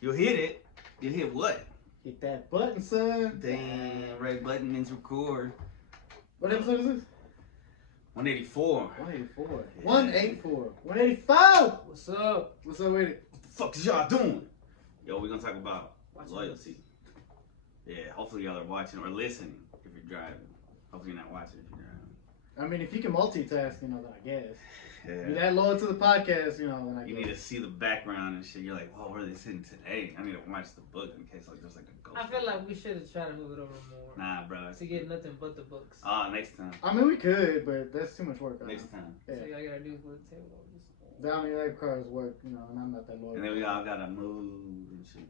You hit it. You hit what? Hit that button, son. Damn, red button means record. What episode is this? 184. 184. Yeah. 184. 185. What's up? What's up with it? What the fuck is y'all doing? Yo, we're gonna talk about Watching loyalty. Yeah, hopefully y'all are watching or listening if you're driving. Hopefully you're not watching if you're driving. I mean, if you can multitask, then I guess. If you're Yeah. that loyal to the podcast, then I You guess. need to see the background and shit. You're like, whoa, where are they sitting today? I need to watch the book in case like there's like a ghost. I feel like we should have tried to move it over more. Nah, bro. To get nothing but the books. Next time. I mean, we could, but that's too much work. Next time. Yeah. So I gotta do for the table. I mean, that requires work, and I'm not that loyal. And then we all gotta move and shit.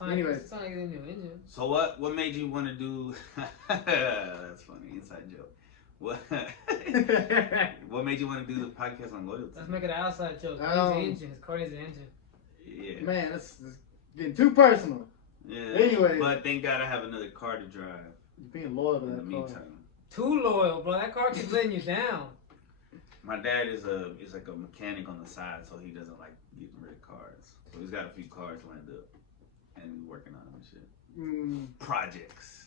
Anyways. It's not like a new engine. So what made you want to do? That's funny, inside joke. What what made you want to do the podcast on loyalty? Let's make it an outside joke. Um, Crazy engine. It's crazy engine. Yeah. Man, it's getting too personal. Yeah. Anyways. But thank God I have another car to drive You're being loyal to in the that car. meantime. Too loyal, bro. That car keeps letting you down. My dad is like a mechanic on the side, so he doesn't like getting rid of cars. So he's got a few cars lined up, and he's working on them and shit. Projects.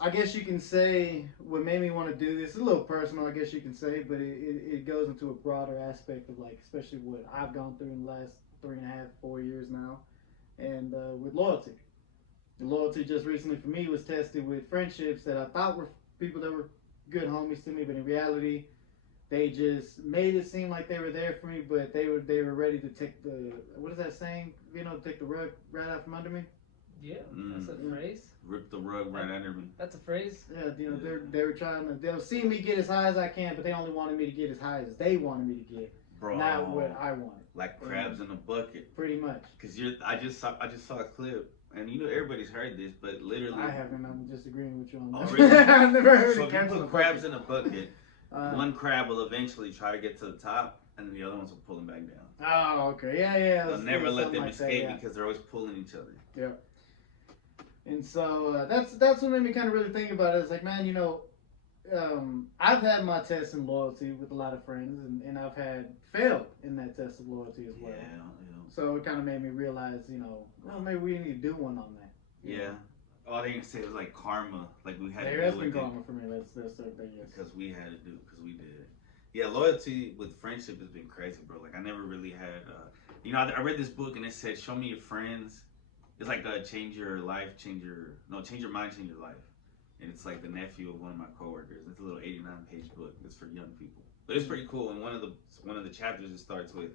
I guess you can say what made me want to do this. It's a little personal, I guess you can say, but it goes into a broader aspect of like, especially what I've gone through in the last 3.5, 4 years now, and with loyalty. The loyalty just recently for me was tested with friendships that I thought were people that were good homies to me, but in reality, they just made it seem like they were there for me, but they were ready to take the, what is that saying? Take the rug right out from under me. Yeah, that's a phrase. Rip the rug right under me. That's a phrase. Yeah, they were trying to. They'll see me get as high as I can, but they only wanted me to get as high as they wanted me to get, Bro. not what I wanted. Like crabs in a bucket. Pretty much. Cause I just saw a clip, and everybody's heard this, but literally. I haven't. I'm just agreeing with you on Oh, that. really? I've never heard So of if you crabs in a put crabs bucket. in a bucket, one crab will eventually try to get to the top, and then the other ones will pull them back down. Oh, okay. Yeah. They'll never let them escape yeah. because they're always pulling each other. Yeah. And so that's what made me kind of really think about it. It's like, man, I've had my test in loyalty with a lot of friends, and I've had failed in that test of loyalty as well. Yeah. So it kind of made me realize, well, maybe we need to do one on that. Yeah. All they can say was like karma, like we had There to has do been with it karma for me. That's the thing. Yes. because we had to do because we did it. Yeah, loyalty with friendship has been crazy, bro. Like I never really had. I read this book and it said, "Show me your friends." It's like change your life, change your mind, change your life. And it's like the nephew of one of my coworkers. It's a little 89-page book. It's for young people, but it's pretty cool. And one of the chapters it starts with,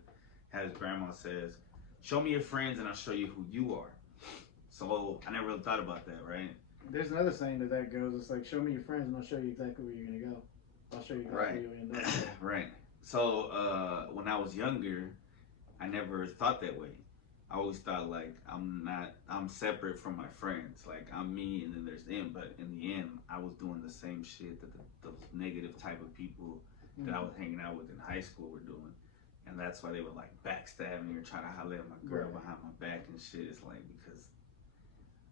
how his grandma says, "Show me your friends, and I'll show you who you are." So I never really thought about that, right? There's another saying that goes. It's like, show me your friends, and I'll show you exactly where you're gonna go. I'll show you exactly Right. where you'll end up. Right. So when I was younger, I never thought that way. I always thought like I'm separate from my friends. Like I'm me and then there's them. But in the end, I was doing the same shit that those negative type of people that I was hanging out with in high school were doing. And that's why they were like backstabbing me or trying to holler at my girl Right. behind my back and shit. It's like because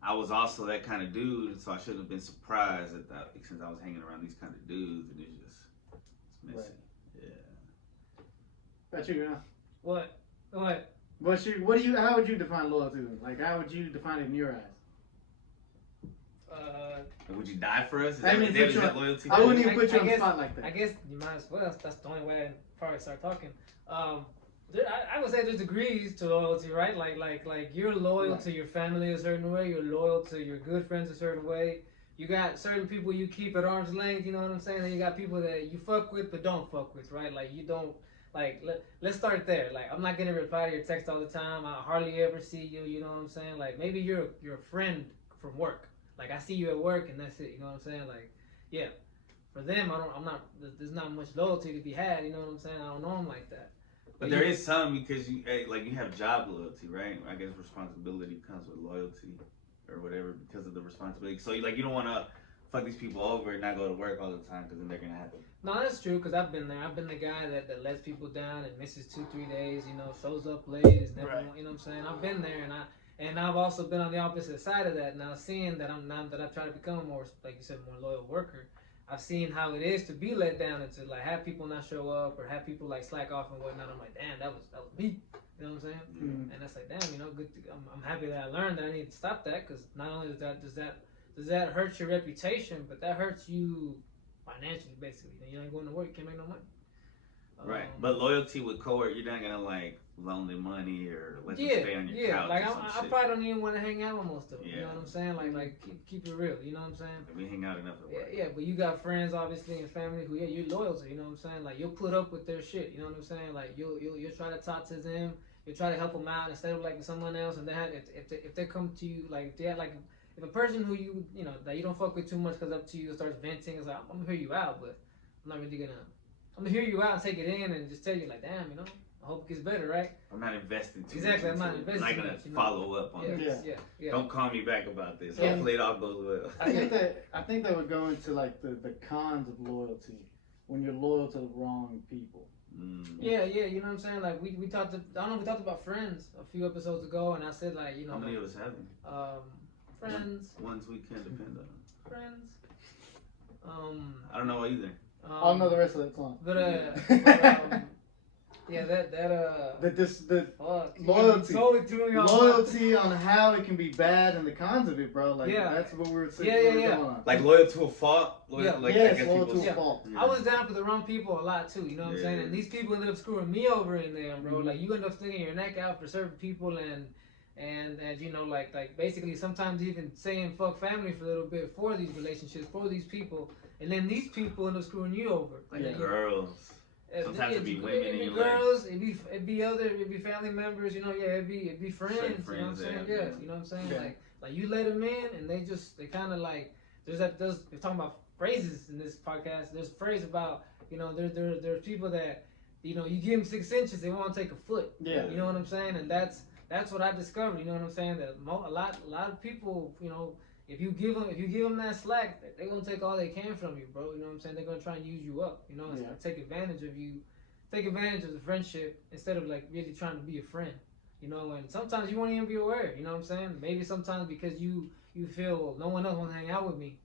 I was also that kind of dude, so I shouldn't have been surprised at that since I was hanging around these kind of dudes and it's messy. Right. Yeah. But you know. What? How would you define loyalty? Like, how would you define it in your eyes? Would you die for us? Is I that, mean, is that, put is you that on- loyalty? I wouldn't even I- put you I on the guess- spot like that. I guess you might as well. That's the only way I'd probably start talking. I would say there's degrees to loyalty, right? Like you're loyal Right. to your family a certain way. You're loyal to your good friends a certain way. You got certain people you keep at arm's length. You know what I'm saying? And you got people that you fuck with but don't fuck with, right? Like you don't. Like let's start there. Like I'm not gonna reply to your text all the time. I hardly ever see you. You know what I'm saying? Like maybe you're a friend from work. Like I see you at work and that's it. You know what I'm saying? Like yeah. For them, there's not much loyalty to be had. You know what I'm saying? I don't know them like that. But there is some because you have job loyalty, right? I guess responsibility comes with loyalty or whatever because of the responsibility. So you don't want to fuck these people over and not go to work all the time because then they're gonna have to. No, that's true because I've been there. I've been the guy that lets people down and misses 2-3 days. You know, shows up late. Is never. Right. You know what I'm saying? I've been there and I've also been on the opposite side of that. Now seeing that I try to become a more, like you said, more loyal worker. I've seen how it is to be let down and to like have people not show up or have people like slack off and whatnot. I'm like, damn, that was me. You know what I'm saying? Mhm. And that's like, damn, you know, good. I'm happy that I learned that I need to stop that because not only does that hurt your reputation, but that hurts you financially, basically. You ain't going to work, you can't make no money. Right, but loyalty with coworkers, you're not gonna like loan them money or let them stay on your couch. Like or some I shit. probably don't even want to hang out with most of them. You know Yeah. what I'm saying? Like keep it real. You know what I'm saying? We hang out enough at work. Yeah, but you got friends obviously and family who you're loyal to. You know what I'm saying? Like you'll put up with their shit. You know what I'm saying? Like you'll try to talk to them. You'll try to help them out instead of like with someone else. And then if they come to you like if they had like if a person who you know that you don't fuck with too much comes up to you and starts venting, it's like I'm gonna hear you out, but I'm not really gonna. I'm gonna hear you out and take it in and just tell you like, damn, you know, I hope it gets better, right? I'm not investing too Exactly, much. I'm not into it. investing I'm not too gonna much, you know? follow up on Yeah, this. yeah. Don't call me back about this. Yeah. Hopefully it all goes well. I think that would go into like the cons of loyalty when you're loyal to the wrong people. Yeah, you know what I'm saying? Like we talked I don't know, we talked about Friends a few episodes ago and I said like, you know, How many of us have them? Friends. Ones we can depend on. Friends. I don't know either. I don't know the rest of that song. But yeah, the fuck, loyalty. Totally threw me off. Loyalty on how it can be bad and the cons of it, bro. Like that's what we were saying. Yeah. Going on. Like loyal to a fault? Yeah. Like, Yes, I guess loyal people- to a fault. Yeah. I was down for the wrong people a lot too, you know what I'm saying? Yeah. And these people ended up screwing me over in there, bro. Mhm. Like you end up sticking your neck out for certain people and you know like basically sometimes even saying fuck family for a little bit for these relationships, for these people, and then these people end up screwing you over. Like Yeah. Girls. Sometimes it'd be women in it'd your be girls, it'd be family members, you know, it'd be friends, Certain you know what I'm friends, saying? yeah. Yeah, you know what I'm saying? Yeah. Like you let them in and they kind of like we're talking about phrases in this podcast. There's a phrase about, you know, there's people that, you know, you give them 6 inches, they won't take a foot. Yeah. You know what I'm saying? And that's what I discovered. You know what I'm saying? That a lot of people, you know, if you give them that slack, they're gonna take all they can from you, bro. You know what I'm saying? They're gonna try and use you up. You know, Yeah. take advantage of you, take advantage of the friendship instead of like really trying to be a friend. You know, and sometimes you won't even be aware. You know what I'm saying? Maybe sometimes because you feel well, no one else wants to hang out with me,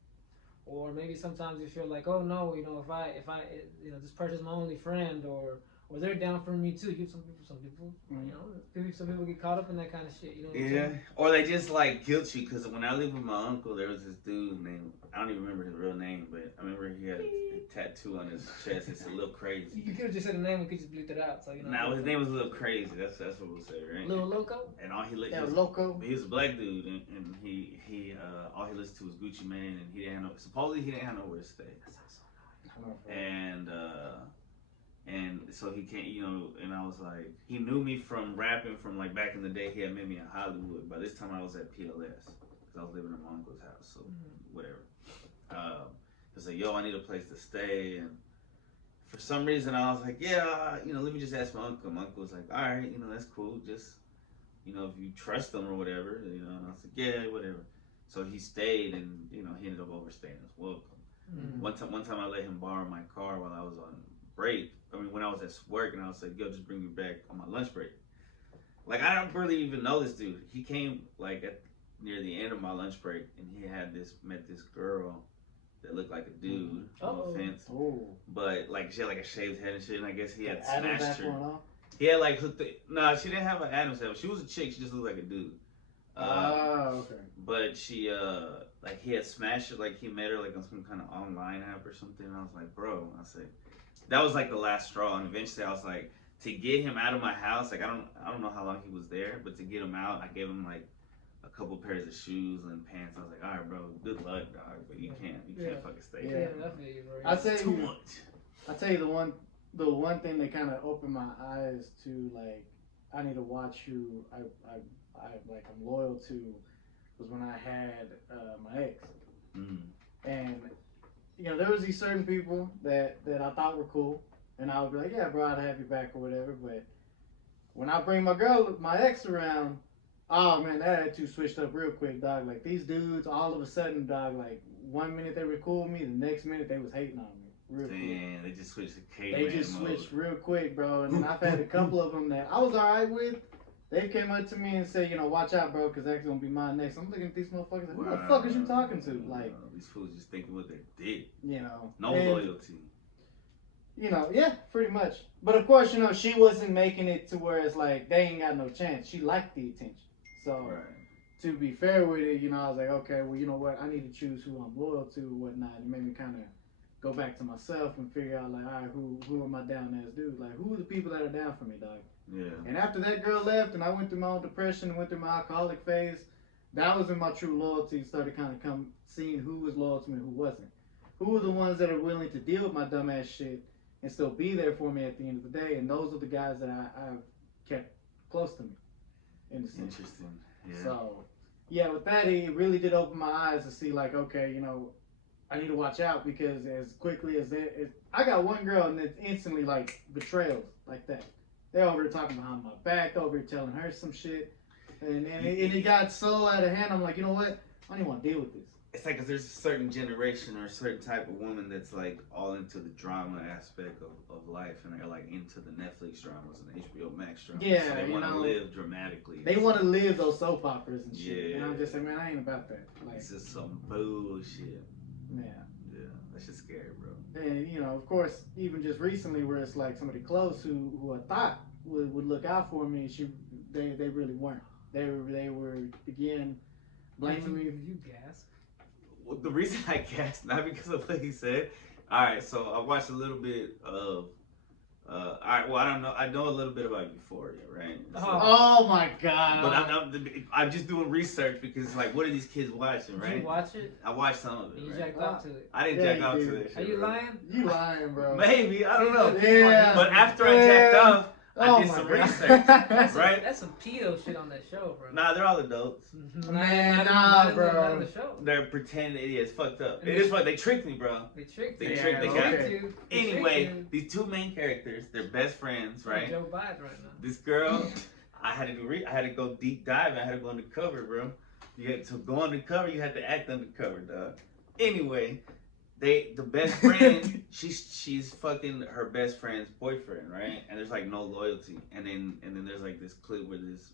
or maybe sometimes you feel like, oh no, you know, if I you know, this person's my only friend, or they're down for me too. Some people, you know, some people get caught up in that kind of shit. You know what I'm Yeah, saying? or they just like guilt you because when I lived with my uncle, there was this dude named, I don't even remember his real name, but I remember he had a tattoo on his chest. It's a little crazy. You could have just said the name and could just bleep it out. So you know. Now his name was a little crazy. That's what we'll say, right? Little Loco. And all he Yeah, was, loco. he was a black dude, and he all he listened to was Gucci Mane, and he didn't have supposedly he didn't have nowhere to stay, and so he can't, you know, and I was like, he knew me from rapping from like back in the day. He had met me in Hollywood. By this time I was at PLS because I was living in my uncle's house, so whatever. He was like, yo, I need a place to stay, and for some reason I was like, yeah, you know, let me just ask my uncle. My uncle was like, all right, you know, that's cool, just, you know, if you trust him or whatever, you know. And I was like, yeah, whatever. So he stayed, and you know, he ended up overstaying as welcome. Mm-hmm. One time I let him borrow my car while I was on break. I mean, when I was at work, and I was like, yo, just bring me back on my lunch break. Like, I don't really even know this dude. He came like near the end of my lunch break, and he had met this girl that looked like a dude. No offense. Oh. But like she had like a shaved head and shit, and I guess he had Adam's smashed apple her. and all? He had like hooked it. No, she didn't have an Adam's apple. She was a chick. She just looked like a dude. Okay. But she like he had smashed her. Like he met her like on some kind of online app or something. And I was like, bro. I said that was like the last straw. And eventually I was like, to get him out of my house. Like I don't know how long he was there, but to get him out, I gave him like a couple pairs of shoes and pants. I was like, all right, bro, good luck, dog. But you can't fucking stay Yeah, there. I feel you, bro. I tell Too you, much. I tell you the one thing that kind of opened my eyes to like I need to watch who I'm loyal to was when I had my ex, and you know there was these certain people that I thought were cool, and I would be like, yeah, bro, I'd have you back or whatever. But when I bring my ex around, oh man, that attitude switched up real quick, dog. Like these dudes, all of a sudden, dog, like 1 minute they were cool with me, the next minute they was hating on me. Real quick. Damn, they just switched to caveman They just mode. switched real quick, bro. And then I've had a couple of them that I was alright with, They came up to me and said, watch out, bro, because that's gonna be mine next. I'm looking at these motherfuckers. Like, who the fuck is you talking to? Like, these fools just thinking what they did. No loyalty. Yeah, pretty much. But of course, she wasn't making it to where it's like they ain't got no chance. She liked the attention. So to be fair with it, I was like, okay, well, you know what? I need to choose who I'm loyal to and whatnot. It made me kind of go back to myself and figure out like, all right, who are my down ass dudes? Like, who are the people that are down for me, dog? Yeah. And after that girl left and I went through my own depression and went through my alcoholic phase, that was when my true loyalty started kind of seeing who was loyal to me and who wasn't. Who were the ones that are willing to deal with my dumbass shit and still be there for me at the end of the day? And those are the guys that I've kept close to me. In the sense. Interesting. Yeah. So, yeah, with that, it really did open my eyes to see like, okay, I need to watch out because as quickly as I got one girl and it's instantly like betrayals like that. They're over here talking behind my back, over here telling her some shit. And it got so out of hand, I'm like, you know what? I don't even want to deal with this. It's like 'cause there's a certain generation or a certain type of woman that's like all into the drama aspect of life, and they're like into the Netflix dramas and HBO Max dramas. Yeah, so they want to live dramatically. They want to live those soap operas and shit. Yeah. And I'm just like, man, I ain't about that. Like, It's just some bullshit. Yeah. Yeah, that's just scary, bro. And of course, even just recently, where it's like somebody close who I thought would look out for me, they really weren't. They were again blaming me. You gas. Well, the reason I guessed, not because of what he said. All right, so I watched a little bit of. All right, well, I don't know. I know a little bit about Euphoria, right? So, Oh my god! but I'm just doing research because, like, what are these kids watching, Did right? you watch it? I watched some of it. You Right? jacked up to it. I didn't Yeah, jack off you to did. that shit. Are you bro. lying? You lying, bro? Maybe, I don't know. Yeah. But after I jacked off, I did some research. That's Right? That's some pedo shit on that show, bro. Nah, they're all adults. Man, not bro. Not in the show. They're pretending it's fucked up. It is what they tricked me, bro. They tricked They you. tricked the Yeah, guy. okay. you. They Anyway, tricked you. these two main characters, they're best friends, right? Joe Biden right now. This girl, I had to go deep dive. I had to go undercover, bro. To go undercover, you had to act undercover, dog. Anyway, the best friend, she's fucking her best friend's boyfriend, right? And there's like no loyalty. And then there's like this clip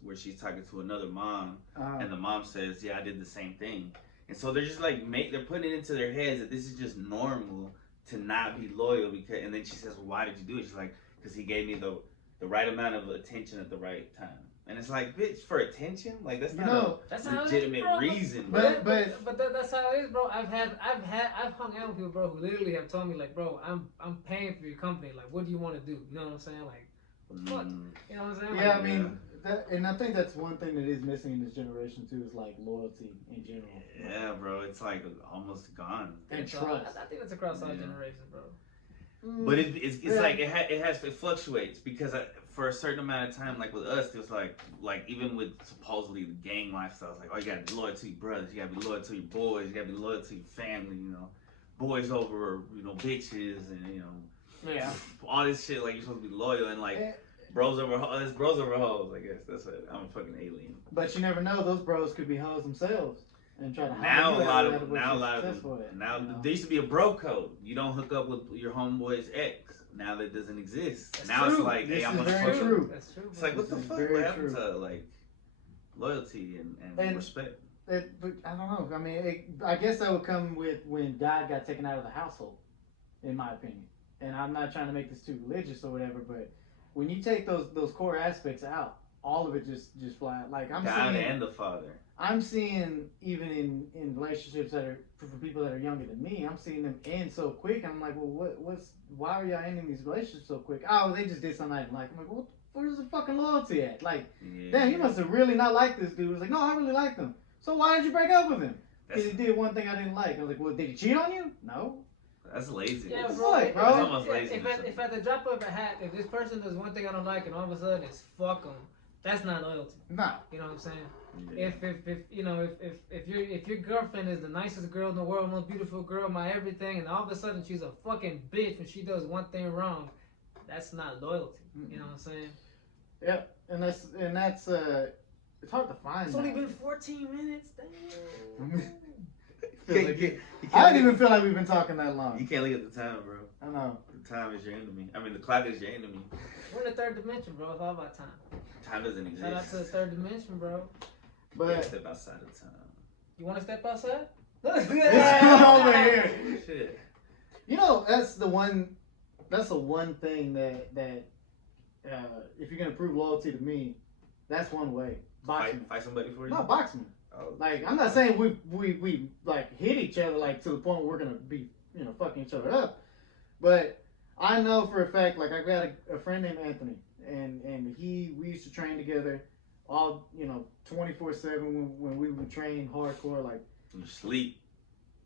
where she's talking to another mom, and the mom says, "Yeah, I did the same thing." And so they're just like they're putting it into their heads that this is just normal to not be loyal because. And then she says, well, "Why did you do it?" She's like, "Because he gave me the right amount of attention at the right time." And it's like, bitch, for attention? Like that's not That's a how it is, legitimate bro. reason. But- That's how it is, bro. I've hung out with people, bro, who literally have told me like, bro, I'm paying for your company. Like, what do you want to do? You know what I'm saying? Like, what the fuck? You know what I'm saying? Yeah, Like, I mean, and I think that's one thing that is missing in this generation too is like loyalty in general. Yeah, bro, it's like almost gone. And trust. I think it's across all Yeah. generations, bro. But it's Yeah. like it fluctuates because for a certain amount of time, like with us, it was like even with supposedly the gang lifestyle, it's like, oh, you gotta be loyal to your brothers, you gotta be loyal to your boys, you gotta be loyal to your family, boys over bitches, and Yeah. all this shit, like you're supposed to be loyal, and like bros over hoes. I guess that's it. I'm a fucking alien. But you never know; those bros could be hoes themselves and try to hide Now you a lot out of what now a you're lot of successful them, at, now you know? there used to be a bro code. You don't hook up with your homeboy's ex. Now that doesn't exist. That's now true. it's like, This hey, I'm is gonna very fuck true. you. That's true. It's like, what the This is fuck? very What happened true. to like loyalty and respect? But I don't know. I mean, I guess that would come with when God got taken out of the household, in my opinion. And I'm not trying to make this too religious or whatever, but when you take those core aspects out, all of it just fly. Like God and the Father. I'm seeing even in relationships that are for people that are younger than me, I'm seeing them end so quick. And I'm like, well, why are y'all ending these relationships so quick? Oh, they just did something I didn't like. I'm like, well, where's the fucking loyalty at? Like, damn, he must have really not liked this dude. It's like, no, I really liked him. So why did you break up with him? Because he did one thing I didn't like. I was like, well, did he cheat on you? No. That's lazy. Yeah, What the bro. fuck, bro? It's almost lazy. If at the drop of a hat, if this person does one thing I don't like, and all of a sudden it's fuck them, that's not loyalty. No. You know what I'm saying? Yeah. If your girlfriend is the nicest girl in the world, most beautiful girl, my everything, and all of a sudden she's a fucking bitch when she does one thing wrong, that's not loyalty. You know what I'm saying? Yep. And that's it's hard to find. It's only now. been 14 minutes. Damn. You can't I don't even feel like we've been talking that long. You can't look at the time, bro. I know. time is your enemy. I mean, the clock is your enemy. We're in the third dimension, bro. It's all about time. Time doesn't exist. Shout out to the third dimension, bro. You gotta But step outside of time. You want to step outside? let's go over here. Shit. You know, that's the one thing that if you're gonna prove loyalty to me, that's one way. Boxing. Fight somebody for you? No, boxing. Oh. Like, I'm not saying we like hit each other like to the point where we're gonna be, fucking each other up. But I know for a fact, like, I got a friend named Anthony, and we used to train together all, 24/7 when we would train hardcore, like. You sleep.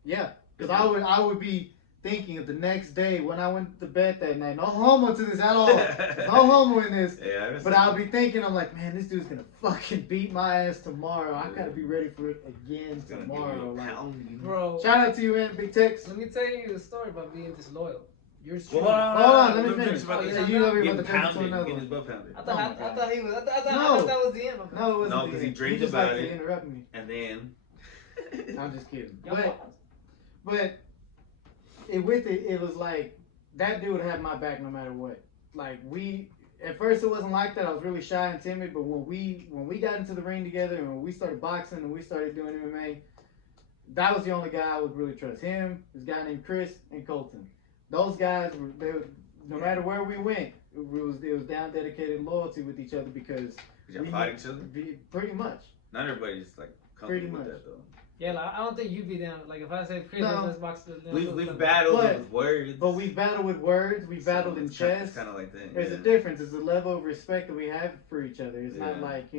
Yeah, because I would be thinking of the next day when I went to bed that night. No homo to this at all. No homo in this. Yeah, but I'll be thinking, I'm like, man, this dude's gonna fucking beat my ass tomorrow. I gotta be ready for it again tomorrow. Like, Bro, shout out to you, man, Big Tex. let me tell you a story about being disloyal. You're Well, strong. Hold on, let me finish. about Oh, this. yeah, You over here Getting about to jump into pounded, another getting his one. butt pounded. I thought he was. I thought No. that was the end. No, it wasn't. No, 'cause he the dreamed end. just about like to it. interrupt me. And then. I'm just kidding. Y'all But it was like that dude had my back no matter what. Like, at first it wasn't like that. I was really shy and timid, but when we got into the ring together and when we started boxing and we started doing MMA, that was the only guy I would really trust. Him, this guy named Chris, and Colton. Those guys no matter where we went, it was down dedicated loyalty with each other because Did y'all fight each other? pretty much. Not everybody's like Pretty comfortable with much. that though. Yeah, like, I don't think you'd be down. Like if I said Chris, No. let's box. We've battled But- with words. But we've battled with words, we've battled in chess. It's kind of like that. There's yeah. a difference. There's a level of respect that we have for each other. It's not Yeah. like,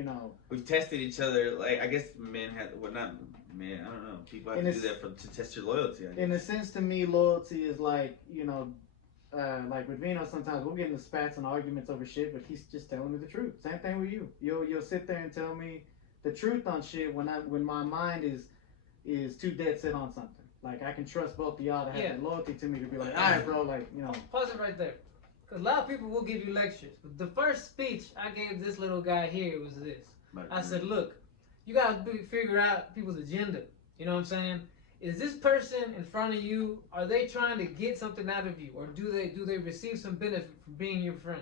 We've tested each other. Like I guess men have. Well, not men. I don't know. People have In to a do that to test your loyalty. I guess. in a sense, to me, loyalty is like, like with Vino, sometimes we'll get into spats and arguments over shit, but he's just telling me the truth. Same thing with you. You'll sit there and tell me the truth on shit when my mind is too dead set on something. Like, I can trust both of y'all to have Yeah. the loyalty to me to be like, all right, bro, like, Pause it right there. Because a lot of people will give you lectures. But the first speech I gave this little guy here was this. But, I said, look, you got to figure out people's agenda. You know what I'm saying? Is this person in front of you, are they trying to get something out of you? Or do they receive some benefit from being your friend?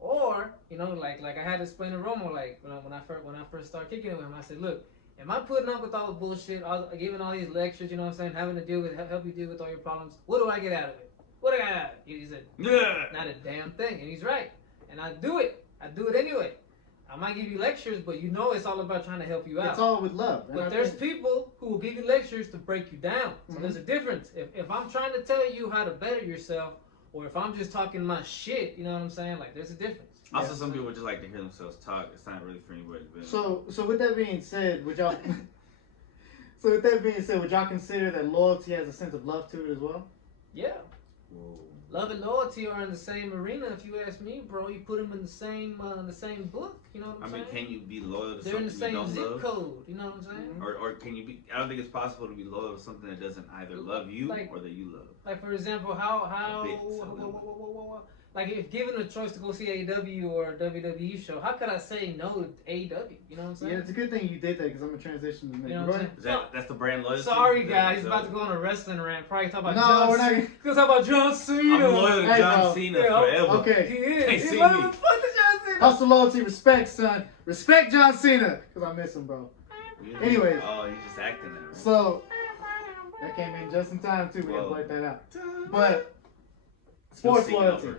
Or, like I had to explain to Romo, like when I first started kicking it with him, I said, look, am I putting up with all the bullshit, giving all these lectures, you know what I'm saying, having to help you deal with all your problems? What do I get out of it? What do I get out of it? He said, yeah. not a damn thing. And he's right. And I do it. I do it anyway. I might give you lectures, but it's all about trying to help you out. it's all with love. And But I there's think- people who will give you lectures to break you down. So Mhm. there's a difference. If I'm trying to tell you how to better yourself, or if I'm just talking my shit, you know what I'm saying? Like, there's a difference. Also, Yeah. some people just like to hear themselves talk. It's not really for anybody. But So with that being said, would y'all would y'all consider that loyalty has a sense of love to it as well? Yeah. Whoa. Love and loyalty are in the same arena. If you ask me, bro, you put them in the same book. You know what I I'm mean, saying? can you be loyal to They're in something the you same don't zip love? code. You know what I'm saying? Or can you be? I don't think it's possible to be loyal to something that doesn't either love you Like- or that you love. Like, for example, how big dilemma. like, if given a choice to go see AEW or a WWE show, how could I say no to AEW? You know what I'm saying? Yeah, it's a good thing you did that because I'm gonna transition to the You know next. what I'm Right? saying? That's the brand loyalty. Sorry, Is guys. that- He's about to go on a wrestling rant. Probably talk about No, John we're not Cena. gonna- He'll talk about John Cena. I'm loyal to Hey, John bro. Cena Yeah, forever. Okay. He is. Can't He's see loyal me. to fucking John Cena. Hustle, loyalty, respect, son. Respect John Cena because I miss him, bro. Anyways. Oh, he's just acting now. Right? So that came in just in time too. We gotta Whoa. blurt that out. But He'll sports sing it loyalty. over.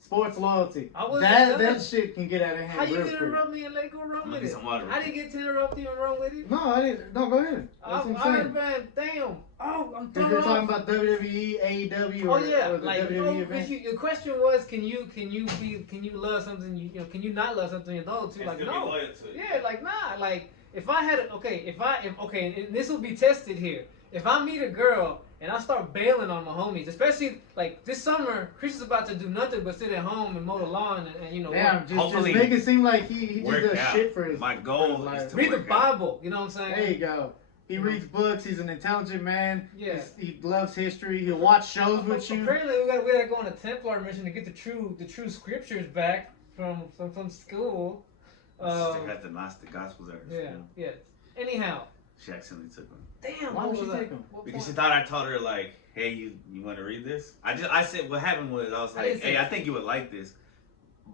Sports loyalty. I wasn't That done. shit can get out of hand How you real gonna quick. interrupt me and let go run I'm with gonna get it? some water. I didn't get to interrupt you and run with it. No, I didn't. No, go ahead. That's what I'm saying. Man, damn. Oh, I'm Because throwing you're off. talking about WWE, AEW, Oh or, yeah, or the like WWE event. your question was, can you love something? Can you not love something you don't? To And like still be no, loyal to it. yeah, like nah, like if I had and this will be tested here. If I meet a girl and I start bailing on my homies, especially like this summer, Chris is about to do nothing but sit at home and mow the lawn and Damn, work. just Hopefully make it seem like he just work does out. shit for his. My for goal his life. is to read the work out. Bible. You know what I'm saying? There you go. He Mhm. reads books. He's an intelligent man. Yeah. He loves history. He'll watch shows with you. Apparently, we gotta go on a Templar mission to get the true scriptures back from school. That's the Gnostic Gospels are. Yeah, yes. Anyhow, She accidentally took them. Damn. Why what would she was that? take them? What Because she point? thought I told her like, hey, you want to read this? I said what happened was I was I didn't like, say- hey, I think you would like this,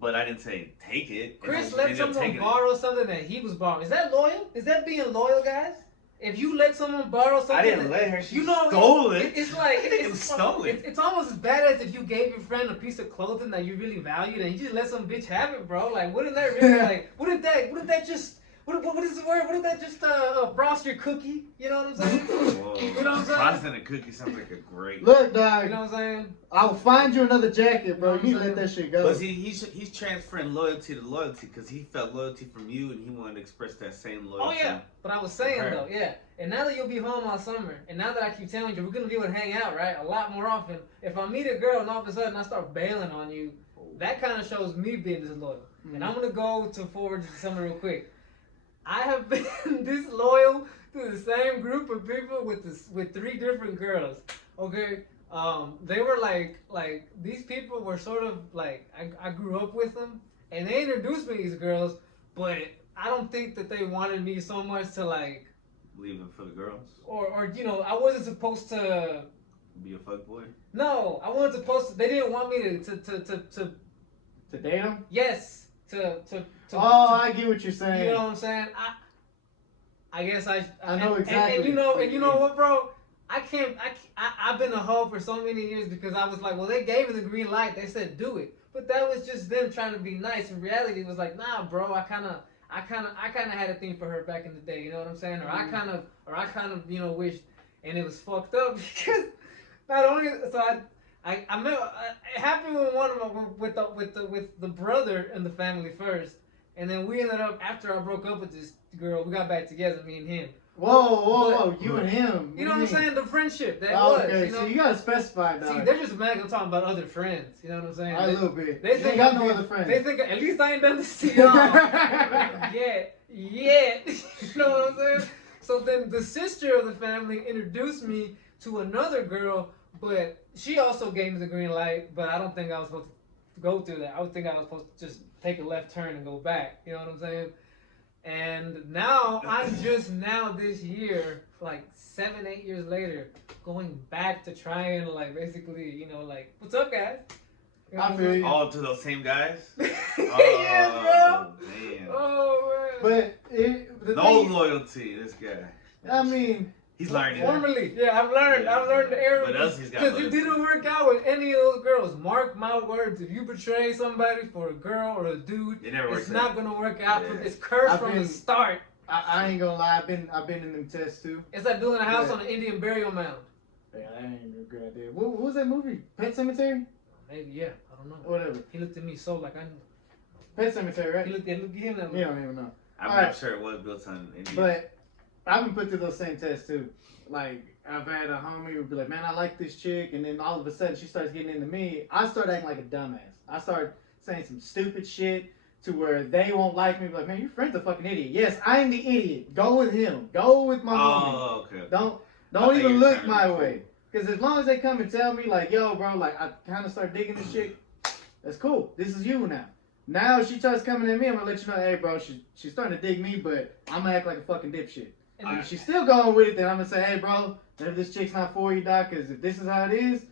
but I didn't say take it. And Chris she let ended up someone taking it. borrow something that he was borrowing. Is that loyal? Is that being loyal, guys? If you let someone borrow something, I didn't that, let her. She you know, stole it. It's like I didn't stole it. It's almost as bad as if you gave your friend a piece of clothing that you really valued and you just let some bitch have it, bro. Like, wouldn't that really like? Wouldn't that just? What is the word? Wouldn't that just frost your cookie? You know what I'm saying? Whoa. You know what I'm saying? Frosting a cookie sounds like a great. Look, dog. You know what I'm saying? I'll find you another jacket, bro. You know what You I'm let that shit go. But see, he's transferring loyalty to loyalty because he felt loyalty from you and he wanted to express that same Oh loyalty. yeah, but I was saying Right. though, yeah. And now that you'll be home all summer, and now that I keep telling you we're gonna be able to hang out, right, a lot more often. If I meet a girl and all of a sudden I start bailing on you, that kind of shows me being disloyal. And I'm gonna go to forward to summer real quick. I have been disloyal to the same group of people with 3 different girls. Okay, they were like these people were sort of like I grew up with them, and they introduced me to these girls, but I don't think that they wanted me so much to like, Leaving for the girls. or you know, I wasn't supposed to. Be a fuckboy. No, I wasn't supposed to. They didn't want me to To date him? yes to. Oh, to- I get what you're saying. You know what I'm saying? I guess I know and exactly you know what you mean. what, bro? I've been a hoe for so many years because I was like, well, they gave me the green light. They said do it, but that was just them trying to be nice. In reality, it was like, nah, bro. I kind of had a thing for her back in the day. You know what I'm saying? Or I kind of you know wished, and it was fucked up because not only so I remember it happened with one of them with the brother and the family first. And then we ended up, after I broke up with this girl, we got back together, me and him. Whoa, you and him. You know what I'm saying? The friendship that Oh, was. okay, You know? so you gotta specify, dog. See, they're just mad. I'm talking about other friends. You know what I'm saying? A little bit. They You think ain't got I'm no being- other friends. They think at least I ain't done this to y'all yet. You know what I'm saying? So then the sister of the family introduced me to another girl, but she also gave me the green light. But I don't think I was supposed to go through that. I would think I was supposed to just take a left turn and go back. You know what I'm saying? And now I'm just now this year, like 7-8 years later, going back to try and like basically, you know, like, what's up, guys? You know I what I'm feel saying? you. All to those same guys? Yeah, bro. Man. Oh man. But the No thing, loyalty, this guy. I mean, He's learning. Formally, yeah, I've learned the error. But else he's got Because it loyalty. didn't work out with any of those girls. Mark my words, if you betray somebody for a girl or a dude, It never it's works not out. gonna work out. Yeah. It's cursed I've from the been- start. I ain't gonna lie. I've been in them tests too. It's like building a house Yeah. on an Indian burial mound. Yeah, that ain't a good idea. What was that movie? Pet Cemetery? Maybe, yeah, I don't know. Whatever. He looked at me so like I knew. Pet Cemetery, He right? looked at him. That You don't even know. I'm Alright. not sure it was built on India. But I've been put through those same tests too. Like I've had a homie who be like, "Man, I like this chick," and then all of a sudden she starts getting into me. I start acting like a dumbass. I start saying some stupid shit to where they won't like me. Like, man, your friend's a fucking idiot. Yes, I'm the idiot. Go with him. Go with my homie. Oh, okay. Don't I thought even you were look trying to my be way. Because as long as they come and tell me, like, yo, bro, like, I kind of start digging this chick, that's cool. This is you now. Now she starts coming at me, I'm going to let you know, hey, bro, she's starting to dig me, but I'm going to act like a fucking dipshit. And if she's still going with it, then I'm going to say, hey, bro, maybe this chick's not for you, doc, because if this is how it is,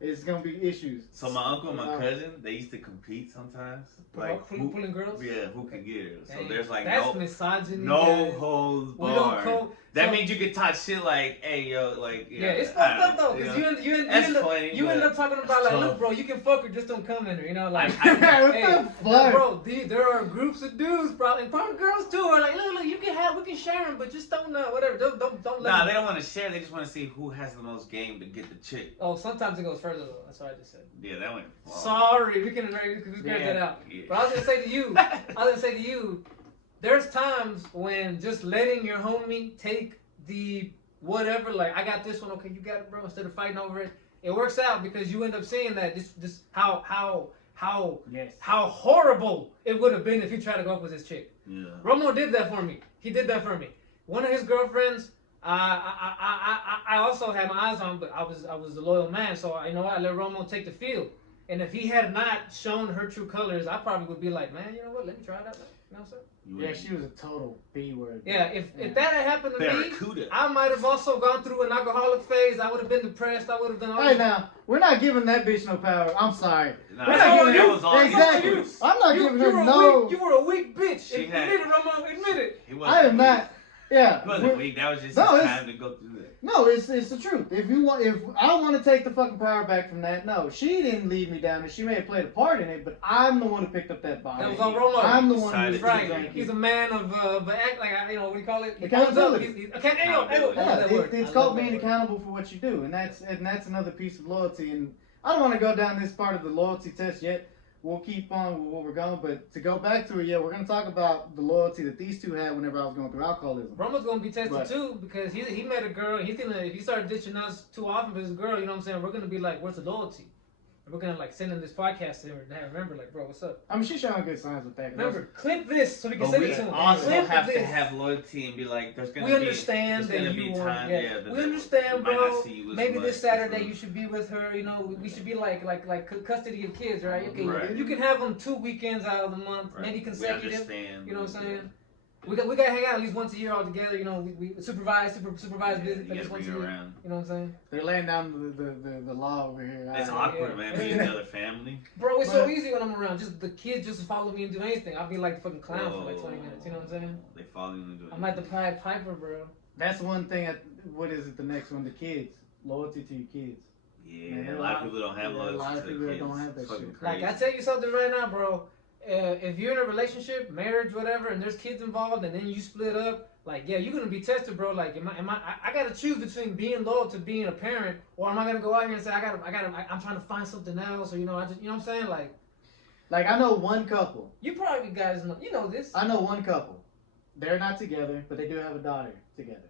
it's going to be issues. So my uncle and my cousin, they used to compete sometimes. Like, pulling girls. yeah, who can get her? So Dang, there's like that's misogyny. no guys. holds We don't barred. call. That so- means you can talk shit like, hey, yo, like, Yeah, it's fucked up though, because That's funny, you end but up talking about like, tough. what, bro, you can fuck her, just don't come in her, you know, like. I- hey, the fuck? bro, there are groups of dudes, probably, and probably girls too, are like, look, we can share them, but just don't whatever, don't let. Nah, them. they don't want to share. They just want to see who has the most game to get the chick. Oh, sometimes it goes further though. That's what I just said. Yeah, that went. far. Sorry, we can scratch that out. Yeah. But I was gonna say to you, there's times when just letting your homie take the whatever, like I got this one, okay, you got it, bro. Instead of fighting over it, it works out because you end up seeing that this how Yes. horrible it would have been if he tried to go up with his chick. Yeah. Romo did that for me. He did that for me. One of his girlfriends, I also had my eyes on, but I was a loyal man, so you know what? I let Romo take the field. And if he had not shown her true colors, I probably would be like, man, you know what? Let me try it out. Man. You know what I'm saying? Yeah, she was a total B word. Yeah, if that had happened to me, Barracuda. I might have also gone through an alcoholic phase. I would have been depressed. I would have done all Hey, now we're not giving that bitch no power. I'm sorry. Nah, We're That's not all giving you. her was all exactly. excuse. I'm not you, giving you her were no. you were a weak bitch. She Admit had- it, Ramon. Admit it. He wasn't I am weak. not. Yeah. He wasn't weak. That was just No, his it's- time to go through that. No, it's the truth. If I want to take the fucking power back from that, no, she didn't lead me down, and she may have played a part in it, but I'm the one who picked up that body. That was all Romo. I'm the one who Decided was to Right. drink. He's a man of act like what do you call it? He Accountability. owns up. He's Accountability. Yeah, that word. it's I called love that being word. accountable for what you do, and that's another piece of loyalty. And I don't want to go down this part of the loyalty test yet. We'll keep on with what we're going, but to go back to it, yeah, we're gonna talk about the loyalty that these two had whenever I was going through alcoholism. Roman's gonna be tested Right. too because he met a girl. He's gonna if he started ditching us too often for this girl, you know what I'm saying? We're gonna be like, where's the loyalty? And we're gonna like send him this podcast to him and have remember like, bro, what's up? I mean, she's showing good signs with that. Remember, clip this so we can But send we it to him. also Clip have to this. have loyalty and be like, there's gonna We be. understand there's gonna that you be want. time, Yeah, that we they understand, might not bro. see you as Maybe much this Saturday as you should be with her. You know, we should be like custody of kids, right? Okay, Right. you can have them 2 weekends out of the month, Right. maybe We consecutive. understand. You know what I'm saying? We got to hang out at least once a year all together. You know, we supervise Yeah, visits you at gotta least once bring a her year. around. You know what I'm saying? They're laying down the law over here. It's I- awkward, yeah. man. Being the other family. Bro, it's so But- easy when I'm around. Just the kids just follow me and do anything. I'll be like the fucking clown for like 20 minutes. You know what I'm saying? They follow you and do it. I'm like the Pied Piper, bro. That's one thing. What is it? The next one, the kids. Loyalty to your kids. Yeah, Man, a lot of people don't have yeah, loyalty a lot of to their people kids. don't have that It's fucking shit. crazy. Like I tell you something right now, bro. If you're in a relationship, marriage, whatever, and there's kids involved, and then you split up, like yeah, you're gonna be tested, bro. Like, I gotta choose between being loyal to being a parent, or am I gonna go out here and say I'm trying to find something else, or you know what I'm saying? Like, I know one couple. you probably guys know, you know this. I know one couple. They're not together, but they do have a daughter together.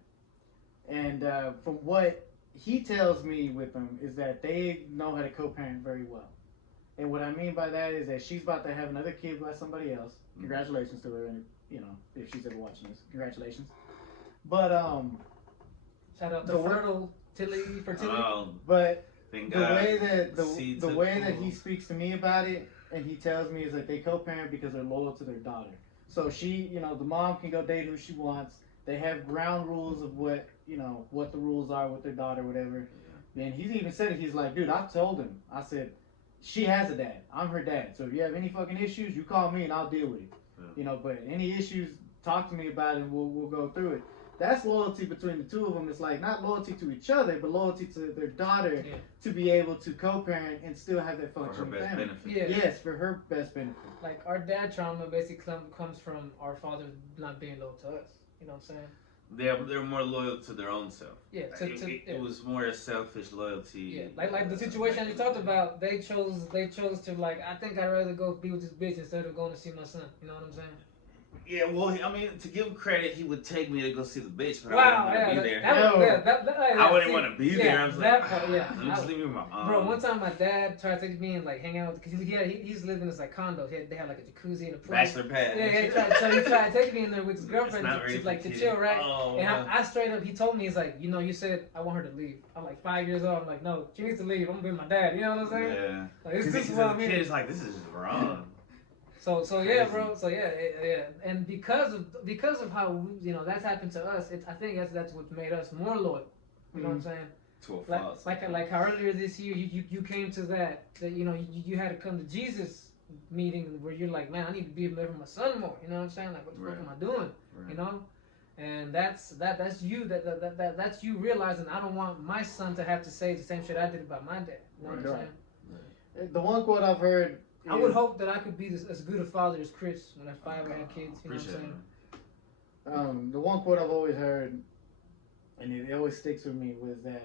And from what he tells me with them is that they know how to co-parent very well. And what I mean by that is that she's about to have another kid by somebody else. Congratulations to her, and you know if she's ever watching this, congratulations. But Shout out to The wor- fertility. but Thank the God. way that Seeds the of way that cool. he speaks to me about it, and he tells me is that they co-parent because they're loyal to their daughter. So she, you know, the mom can go date who she wants. They have ground rules of what the rules are with their daughter, whatever. And he's even said it. He's like, dude, I told him. I said, she has a dad. I'm her dad. So if you have any fucking issues, you call me and I'll deal with it. Yeah. You know, but any issues, talk to me about it and we'll go through it. That's loyalty between the two of them. It's like not loyalty to each other, but loyalty to their daughter Yeah. to be able to co-parent and still have that For her functioning best family. benefit. Yeah. Yes, for her best benefit. Like our dad trauma basically comes from our father not being loyal to us. You know what I'm saying? They're more loyal to their own self. Yeah. It was more a selfish loyalty. Yeah, like the situation you talked about, they chose to like. I think I'd rather go be with this bitch instead of going to see my son. You know what I'm saying? Yeah, well, I mean, to give him credit, he would take me to go see the bitch, but Wow, I yeah, wouldn't want to be there. I I wouldn't want to be there. I was like, part, yeah. let me just leave me with my mom. Bro, one time my dad tried to take me and like hang out because he's living in this like condo. They had like a jacuzzi and a pool. Bachelor pad. Yeah, he tried to take me in there with his girlfriend It's not ready to for like to kids. chill, right? Oh, And man. I straight up, he told me, he's like, you said I want her to leave. I'm like 5 years old. I'm like, no, she needs to leave. I'm gonna be with my dad. You know what I'm saying? Yeah. Like, this Because is what I the mean. kid is like, this is wrong. So yeah, Crazy. bro. So yeah, and because of how that's happened to us, I think that's what made us more loyal. You know what I'm saying? To a fault. Like how earlier this year you came to that you had to come to Jesus meeting where you're like, man, I need to be there for my son more. You know what I'm saying? Like, what the fuck am I doing? Right. You know? And that's you that's you realizing I don't want my son to have to say the same shit I did about my dad. You know what I'm Right. saying? The one quote I've heard. I would hope that I could be as good a father as Chris when if I ever had kids. You know what I'm Appreciate saying? it. The one quote I've always heard, and it always sticks with me, was that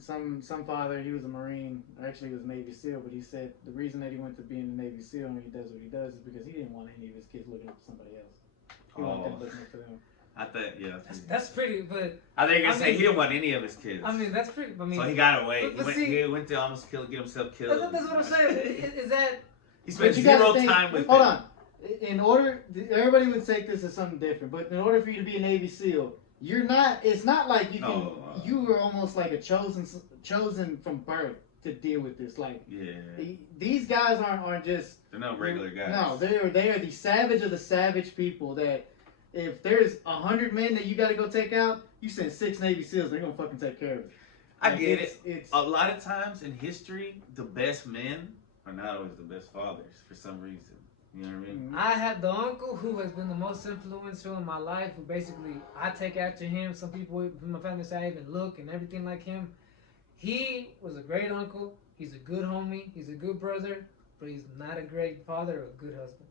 some father, he was a Marine, actually he was a Navy SEAL, but he said the reason that he went to be in the Navy SEAL and he does what he does is because he didn't want any of his kids looking up to somebody else. He wanted them looking up to them. I thought, yeah. That's pretty, but I think I I say mean- he didn't want any of his kids. I mean that's pretty. I mean, so he got away. but He went to almost get himself killed. that's what I'm saying. Is that He spent But you gotta zero think- time with Hold them. on. In order, everybody would take this as something different, but in order for you to be a Navy SEAL, you're not. It's not like you can. No. You were almost like a chosen from birth to deal with this. Like Yeah. these guys aren't just They're not regular guys. no, they are the savage of the savage people that if there's 100 men that you got to go take out, you send 6 Navy SEALs, they're gonna fucking take care of it. I Like, get it. It's A lot of times in history, the best men are not always the best fathers for some reason. You know what I mean? I had the uncle who has been the most influential in my life. Who basically I take after him. Some people in my family say I even look and everything like him. He was a great uncle. He's a good homie. He's a good brother, but he's not a great father or a good husband.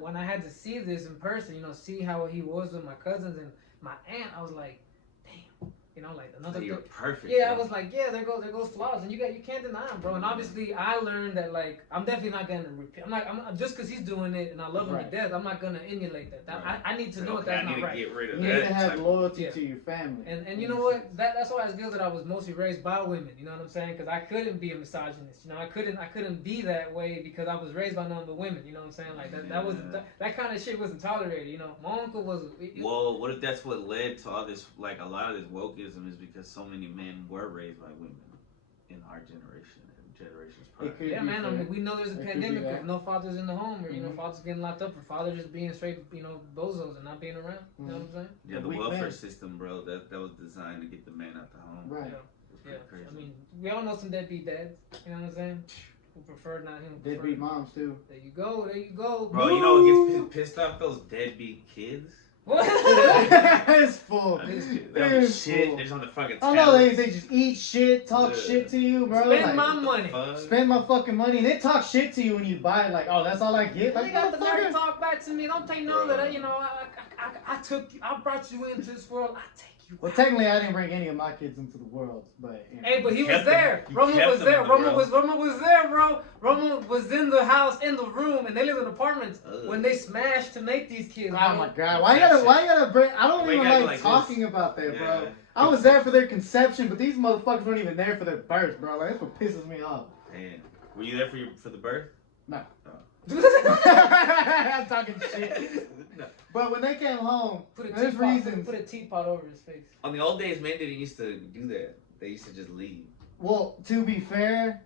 When I had to see this in person, you know, see how he was with my cousins and my aunt, I was like, damn, you know, like another. So you're perfect. Yeah, I bro. was like, yeah, there goes flaws, and you can't deny them, bro. And obviously, I learned that like I'm definitely not gonna repeat. I'm just because he's doing it and I love him Right. to death. I'm not gonna emulate that. Right. I need to know Okay, that that's I need not to right. get rid of you that. need to have type- loyalty Yeah. to your family. And you know what? That's why it's good that I was mostly raised by women. You know what I'm saying? Because I couldn't be a misogynist. You know, I couldn't be that way because I was raised by none but women. You know what I'm saying? Like that was Yeah. that kind of shit wasn't tolerated. You know, my uncle was. Well, what if that's what led to all this? Like a lot of this wokeism is because so many men were raised by women in our generation and generations prior. It could Yeah, be man. I fair. mean, we know there's a It could be pandemic that. of no fathers in the home, or you know, Mhm. fathers getting locked up, or fathers just being straight, you know, bozos and not being around. You know what I'm saying? Yeah, A the weak welfare man. system, bro. That was designed to get the man out the home. Right. It's Yeah. pretty crazy. I mean, we all know some deadbeat dads. You know what I'm saying? Who prefer not him. prefer- Deadbeat moms too. There you go. There you go. Bro, you know what gets pissed off? Those deadbeat kids. What? It's full. They It's don't shit. full. They're just on the fucking I know tablet. they just eat shit, talk Yeah. shit to you, bro. Spend like, my What the money. fuck? spend my fucking money, and they talk shit to you when you buy it. Like, oh, that's all I get. They Like, got the nerve to motherfucker. talk back to me. Don't take no Bro. that. You know, I brought you into this world. I take you. Well, out. technically, I didn't bring any of my kids into the world, but you know. Hey, but he was kept them. there. You Romo kept was them there. in the world. Romo was there, bro. Romo was in the house, in the room, and they live in apartments Ugh. when they smashed to make these kids. Oh bro. my god, why you gotta bring? I don't Why you even gotta like, like talking this? about that, bro. Yeah. I was there for their conception, but these motherfuckers weren't even there for their birth, bro. Like, that's what pisses me off. Damn. Were you there for the birth? I'm talking shit. No. But when they came home, Put a there's teapot. reasons. Put a teapot over his face. On the old days, men didn't used to do that. They used to just leave. Well, to be fair,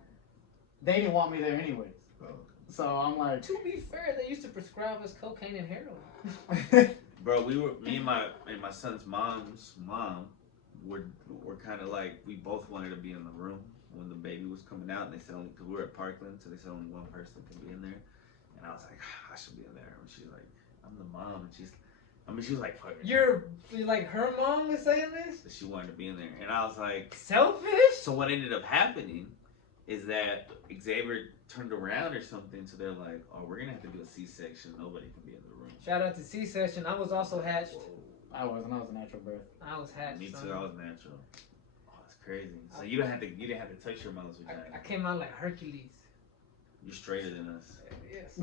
they didn't want me there anyways. Oh. So I'm like, To be fair, they used to prescribe us cocaine and heroin. Bro, me and my son's mom's mom were kind of like, we both wanted to be in the room when the baby was coming out, and they said only, because we were at Parkland, so they said only one person can be in there, and I was like, I should be in there, and she's like, I'm the mom, and she was like, fuck it. You're like her mom was saying this. So she wanted to be in there, and I was like, Selfish. so what ended up happening is that Xavier turned around or something, so they're like, oh, we're gonna have to do a C-section, nobody can be in the room. Shout out to C-section. I was also hatched. Whoa. I wasn't. I was a natural birth. I was hatched. Me too, son. I was natural. Oh, that's crazy. So you didn't have to touch your mother's vagina. I came out like Hercules. You're straighter than us. Yes.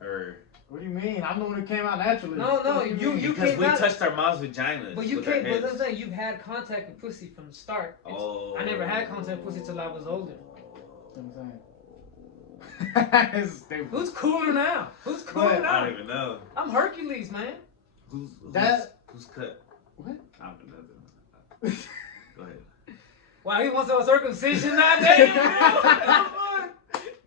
Or What do you mean? I'm the one who came out naturally. No, no, What do you mean? because came we out- touched our mom's vaginas. But you with our can't. But heads. I'm saying you've had contact with pussy from the start. Oh. I never had contact with pussy till I was older. You know what I'm saying? It's stupid. Who's cooler now? Who's cooler But- now? I don't even know. I'm Hercules, man. Who's cut? What? I don't know. Go ahead. Wow, he wants a circumcision now. Damn,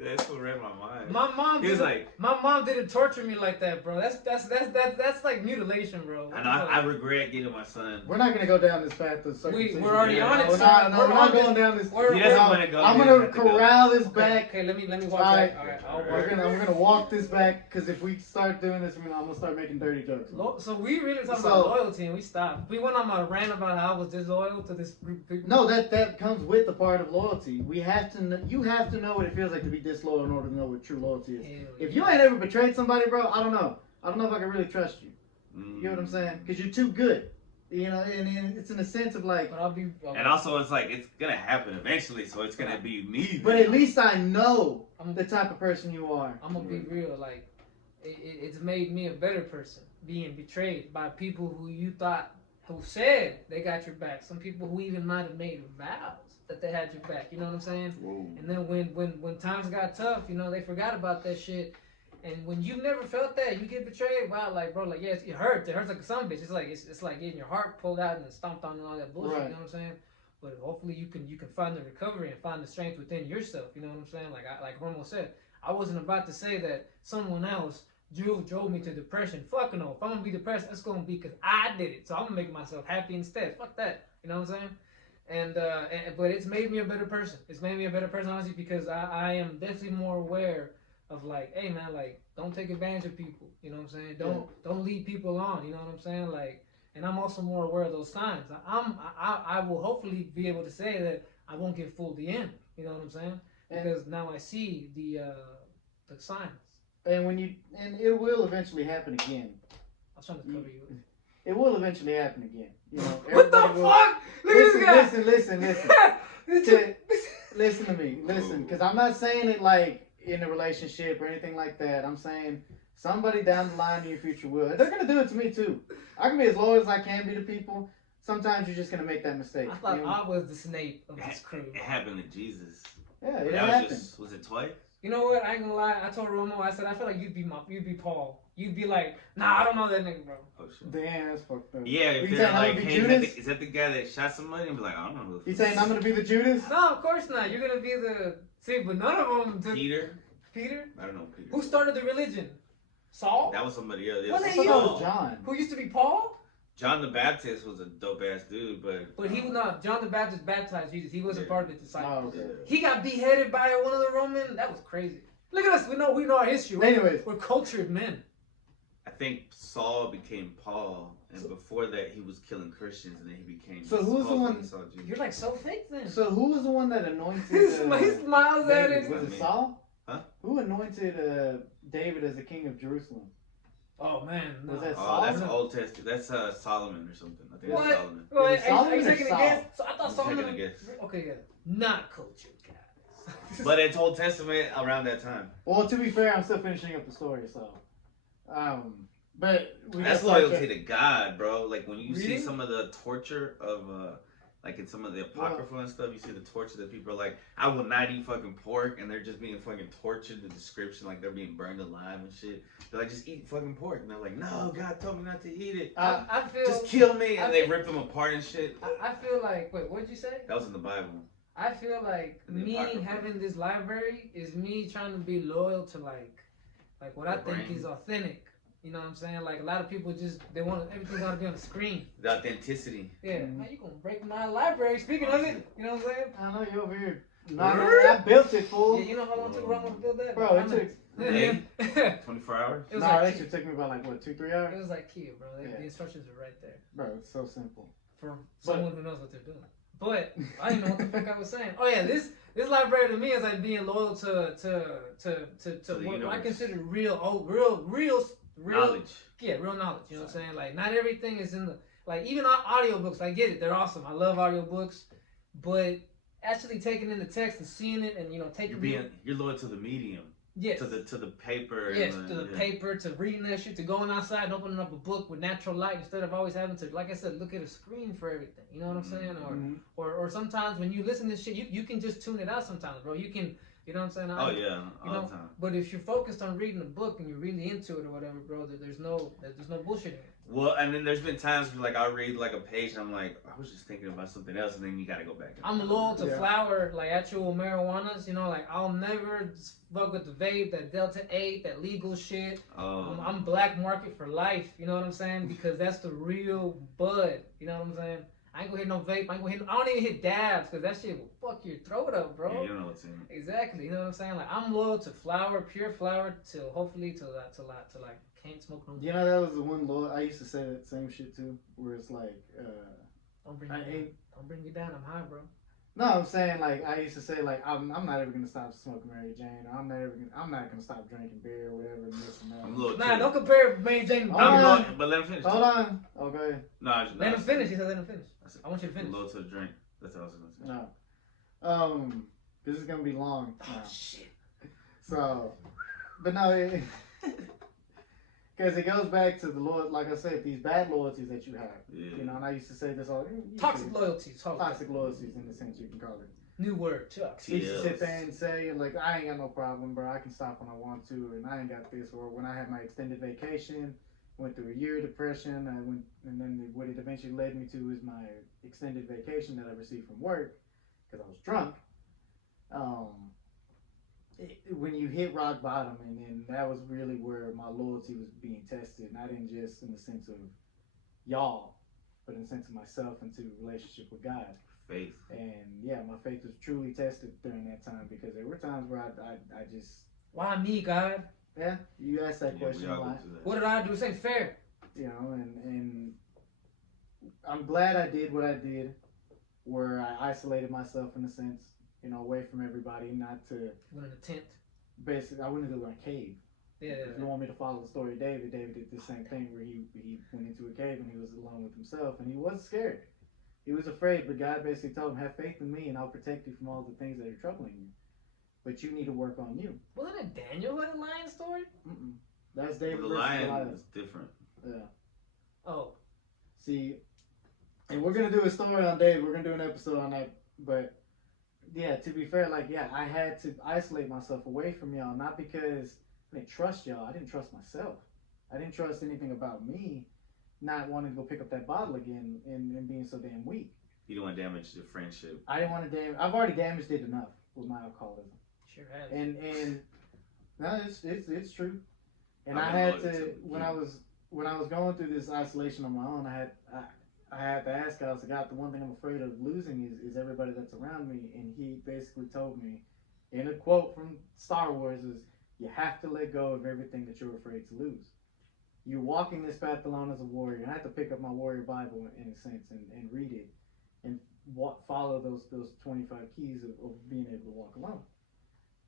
That's what read my mind. my mom. He was didn't- like, my mom didn't torture me like that, bro. That's like mutilation, bro. I know. I regret getting my son. We're not gonna go down this path of circumcision. we're already on it, We're sir. not, no, We're we're not on this- going down this. we're- He doesn't I'm- want to go. I'm he gonna doesn't have to go. corral this Okay, back. okay, let me walk Alright. back. All right, I'll Alright. walk. We're gonna walk this back because if we start doing this, I'm gonna start making dirty jokes. So we really talking So- about loyalty, and we stopped. We went on my rant about how I was disloyal to this group of people. No, that comes with the part of loyalty. We have to. You have to know what it feels like to be disloyal in order to know what true loyalty is. Hell If yeah. you ain't ever betrayed somebody, bro, I don't know. I don't know if I can really trust you. Mm. You know what I'm saying? Because you're too good. You know, and it's in a sense of like. But I'll be. And also, it's like it's gonna happen eventually, so it's gonna be me. But at least I know I'm, the type of person you are. I'm gonna be real. Like, it's made me a better person being betrayed by people who you thought, who said they got your back. Some people who even might have made vows that they had your back. You know what I'm saying? Whoa. And then when times got tough, you know, they forgot about that shit. And when you've never felt that, you get betrayed. Wow, like bro, like yes, it hurts. It hurts like a son bitch. It's like getting your heart pulled out and stomped on and all that bullshit. Right. You know what I'm saying? but hopefully you can find the recovery and find the strength within yourself. You know what I'm saying? Like Romo said, I wasn't about to say that someone else drove me to depression. Fuck no. If I'm gonna be depressed, it's gonna be because I did it. So I'm gonna make myself happy instead. Fuck that. You know what I'm saying? But it's made me a better person. It's made me a better person, honestly, because I am definitely more aware of like, hey man, like don't take advantage of people. You know what I'm saying? Don't lead people on. You know what I'm saying? Like, and I'm also more aware of those signs. I will hopefully be able to say that I won't get fooled in. You know what I'm saying? Because now I see the signs. And it will eventually happen again. I was trying to cover you. It will eventually happen again. You know, What the fuck? Look at this guy. Listen. Listen to me. Listen, because I'm not saying it like in a relationship or anything like that. I'm saying somebody down the line in your future will. They're gonna do it to me too. I can be as loyal as I can be to people. Sometimes you're just gonna make that mistake. I thought you know? I was the Snape of this crew. It happened to Jesus. Yeah, it That happened. was it twice? You know what? I ain't gonna lie. I told Romo, I said I feel like you'd be Paul. You'd be like, nah, I don't know that nigga, bro. Oh shit. Damn, that's fucked up. Yeah, if You they're saying I'm like, gonna be hey, Judas? is that the guy that shot somebody? And be like, I don't know who. You saying I'm gonna be the Judas? No, of course not. You're gonna be the but none of them took Peter? Peter. I don't know Peter. Who started the religion? Saul. That was somebody else. Well, I then thought you- that was John. Who used to be Paul? John the Baptist was a dope ass dude, but He was not. John the Baptist baptized Jesus. He wasn't Yeah. part of the disciples. Oh, okay. He got beheaded by one of the Roman. That was crazy. Look at us. We know our history. Anyways. We're cultured men. I think Saul became Paul, and before that he was killing Christians, and then he became. So who's the one- Saul Jesus. You're like so fake then. So who was the one that anointed? He smiles at David? it. Was it Saul? Huh? Who anointed David as the king of Jerusalem? Oh man, no. Was that Oh, that's Solomon? Old Testament. That's Solomon or something. I think What? it's Solomon. Wait, Is it are Solomon you or taking a Saul? guess? So I thought I'm Solomon. taking a guess. Okay, yeah. Not cultured, guys. But it's Old Testament around that time. Well, to be fair, I'm still finishing up the story, so. But we That's gotta loyalty start to God, bro. Like when you see Reading? some of the torture of, like in some of the apocryphal and stuff, you see the torture that people are like, I will not eat fucking pork, and they're just being fucking tortured. The description, like they're being burned alive and shit. They're like, just eat fucking pork, and they're like, no, God told me not to eat it. I feel. Just kill me, I and they feel- rip them apart and shit. I feel like. Wait, what'd you say? That was in the Bible. I feel like In the me Apocrypha. having this library is me trying to be loyal to like what I The think brand. is authentic. You know what I'm saying? Like a lot of people just they want everything got to be on the screen. The authenticity. Yeah, Mhm. man, you gonna break my library? Speaking of it, you know what I'm saying? I know you're over here. No, I built it, fool. Yeah, you know how long it took Romo to build that? Bro, it I'm took. a- 24 hours? It was Nah, like that key- shit took me about like what 2-3 it hours. was like Kia, bro. Yeah. The instructions are right there Bro, it's so simple. for someone who knows what they're doing. But I didn't know what the fuck I was saying. Oh yeah, this library to me is like being loyal to the what I universe. consider real Knowledge. yeah, real knowledge. You know what I'm saying? Like not everything is in the like even audiobooks. I get it, they're awesome. I love audiobooks, but actually taking in the text and seeing it and taking You're loyal to the medium. yes. To the paper. Yes, and to the yeah. paper, to reading that shit, to going outside and opening up a book with natural light instead of always having to, like I said, look at a screen for everything. You know what I'm saying? Mhm. Or sometimes when you listen to shit, you can just tune it out sometimes, bro. You can, you know what I'm saying? Oh yeah, You all know, the time. But if you're focused on reading a book and you're really into it or whatever, bro, there's no bullshit in it. Well, and then there's been times where like I'll read like a page and I'm like, I was just thinking about something else, and then you gotta go back. And I'm loyal to Yeah. flower, like actual marijuanas, like I'll never fuck with the vape, that Delta 8, that legal shit. Oh, I'm black market for life, you know what I'm saying? Because that's the real bud, you know what I'm saying? I ain't gonna hit no vape, I don't even hit dabs, because that shit will fuck your throat up, bro. yeah, you know what's in it. Exactly, you know what I'm saying? Like I'm loyal to flower, pure flower, till hopefully till like can't smoke no more. You know, that was the one law. I used to say that same shit too, where it's like, Don't bring I me down. hate. Don't bring me down. I'm high, bro. No, I'm saying like I used to say like I'm not ever gonna stop smoking Mary Jane, or I'm not gonna stop drinking beer or whatever. And this and that. I'm loyal. Nah, to don't compare Mary Jane to Oh, I'm beer. no. loyal, but let him finish. Hold on. Okay. No, I just, Let him finish. He said let him finish. said, I want you to finish. I'm loyal to the drink. That's what I was gonna say. No. This is gonna be long. Oh now. shit. So, but no, because it goes back to the Lord. Like I said, these bad loyalties that you have. Yeah. You know, and I used to say this all. Toxic loyalties. Toxic loyalties, in the sense you can call it. New word. Toxic. We used to Yes. sit there and say, like, I ain't got no problem, bro. I can stop when I want to, and I ain't got this. Or when I have my extended vacation, went through a year of depression. I went, and then what it eventually led me to is my extended vacation that I received from work because I was drunk. When you hit rock bottom, and then that was really where my loyalty was being tested, not in just in the sense of y'all, but in the sense of myself and to relationship with God. Faith. And yeah, my faith was truly tested during that time because there were times where I just, Why me, God? yeah, you asked that question we a all go lot, through that. What did I do? This ain't fair. you know, and I'm glad I did what I did, where I isolated myself in a sense, you know, away from everybody, not to Went in a tent. basically, I went into a cave. Yeah. If you want me to follow the story of David, David did the same thing where he went into a cave and he was alone with himself and he was scared. He was afraid, but God basically told him, have faith in me and I'll protect you from all the things that are troubling you. But you need to work on you. Wasn't it Daniel who had the lion story? Mm-mm. That's David Well, the versus lion Goliath. is different. Yeah. Oh. See, and we're going to do a story on David. We're going to do an episode on that. But yeah, to be fair, like, yeah, I had to isolate myself away from y'all, not because I didn't trust y'all. I didn't trust myself. I didn't trust anything about me, not wanting to go pick up that bottle again and being so damn weak. You don't want to damage the friendship. I didn't want to damage. I've already damaged it enough with my alcoholism. Sure has. And no, it's true. And I I've had been loyal to to when you. I was going through this isolation on my own. I had to ask God. I said, God, the one thing I'm afraid of losing is everybody that's around me. And He basically told me, in a quote from Star Wars, is you have to let go of everything that you're afraid to lose. You're walking this path alone as a warrior. And I had to pick up my warrior Bible in a sense and read it and follow those 25 keys of being able to walk alone.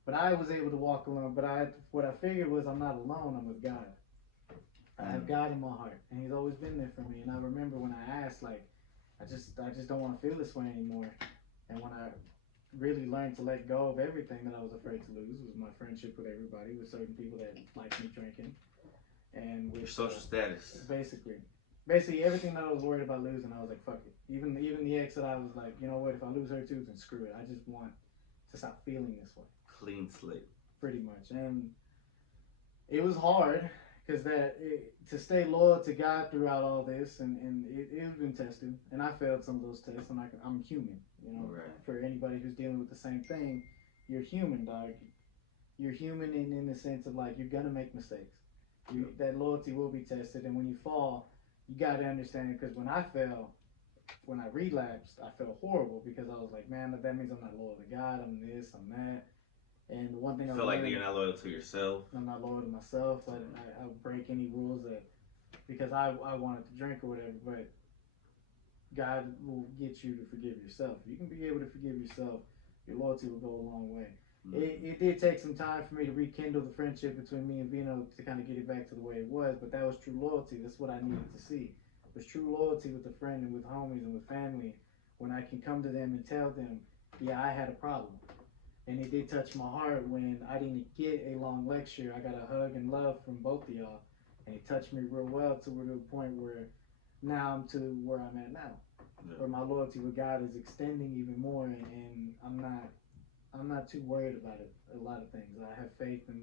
But I was able to walk alone. But what I figured was I'm not alone. I'm with God. I have God in my heart, and He's always been there for me. And I remember when I asked, like, I just don't want to feel this way anymore. And when I really learned to let go of everything that I was afraid to lose, was my friendship with everybody, with certain people that liked me drinking, and with Your social status. basically everything that I was worried about losing, I was like, fuck it. Even the ex that I was like, you know what, if I lose her too, then screw it. I just want to stop feeling this way. Clean slate. Pretty much. And it was hard because to stay loyal to God throughout all this, and it's been tested, and I failed some of those tests, and I'm human, you know. Right. For anybody who's dealing with the same thing, you're human, dog. You're human in the sense of, like, you're gonna make mistakes. That loyalty will be tested, and when you fall, you gotta understand it. Because when I fell, when I relapsed, I felt horrible because I was like, man, that means I'm not loyal to God. I'm this, I'm that. And the one thing I Feel like learned, you're not loyal to yourself. I'm not loyal to myself. I break any rules that because I wanted to drink or whatever. But God will get you to forgive yourself. If you can be able to forgive yourself, your loyalty will go a long way. Mm-hmm. It did take some time for me to rekindle the friendship between me and Vino to kind of get it back to the way it was. But that was true loyalty. That's what I needed to see. It was true loyalty with a friend and with homies and with family. When I can come to them and tell them, yeah, I had a problem. And it did touch my heart when I didn't get a long lecture. I got a hug and love from both of y'all. And it touched me real well to the point where now I'm to where I'm at now. Yeah. Where my loyalty with God is extending even more, and I'm not too worried about it. A lot of things. I have faith in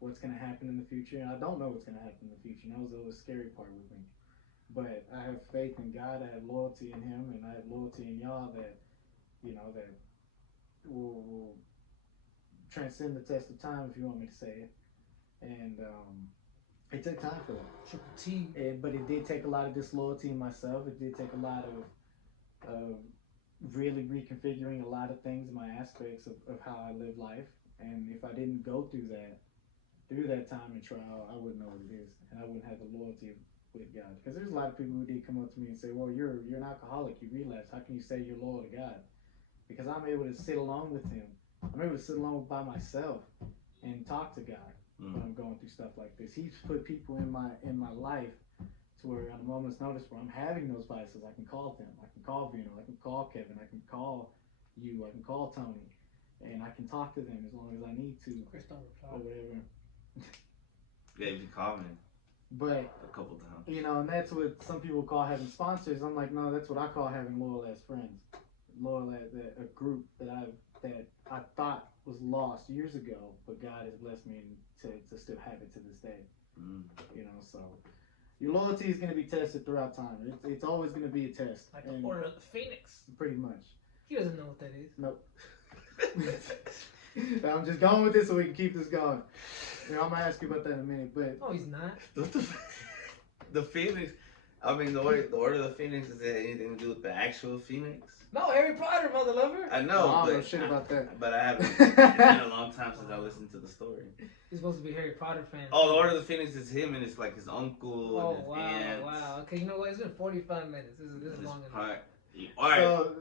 what's gonna happen in the future, and I don't know what's gonna happen in the future. And that was the scary part with me. But I have faith in God. I have loyalty in Him, and I have loyalty in y'all that, you know, that will transcend the test of time, if you want me to say it. And it took time for that. Triple T. But it did take a lot of disloyalty in myself. It did take a lot of really reconfiguring a lot of things, my aspects of how I live life. And if I didn't go through that time and trial, I wouldn't know what it is, and I wouldn't have the loyalty with God. Because there's a lot of people who did come up to me and say, "Well, you're an alcoholic. You relapsed. How can you say you're loyal to God?" Because I'm able to sit alone with Him. I'm able to sit alone by myself and talk to God when I'm going through stuff like this. He's put people in my life to where on a moment's notice where I'm having those vices, I can call them. I can call Vino. I can call Kevin. I can call you. I can call Tony. And I can talk to them as long as I need to Chris don't or reply. whatever. Yeah, you called me But, a couple times. you know, and that's what some people call having sponsors. I'm like, no, that's what I call having loyal as friends. Loyal as a group that I thought was lost years ago, but God has blessed me to still have it to this day. Mm. You know, so your loyalty is going to be tested throughout time. It's always going to be a test. Like the and Order of the Phoenix. pretty much. He doesn't know what that is. Nope. I'm just going with this so we can keep this going. I'm gonna ask you about that in a minute, but No, he's not. The Phoenix. I mean, the Order of the Phoenix, is that anything to do with the actual Phoenix? No, Harry Potter, mother lover. I I know, don't know but shit about that. But I haven't. It's been a long time since I listened to the story. He's supposed to be a Harry Potter fan. Oh, the Order of the Phoenix is him, and it's like his uncle Oh, and his wow, aunt. wow. Okay, you know what? It's been 45 minutes. This is This long enough. part. All right. So,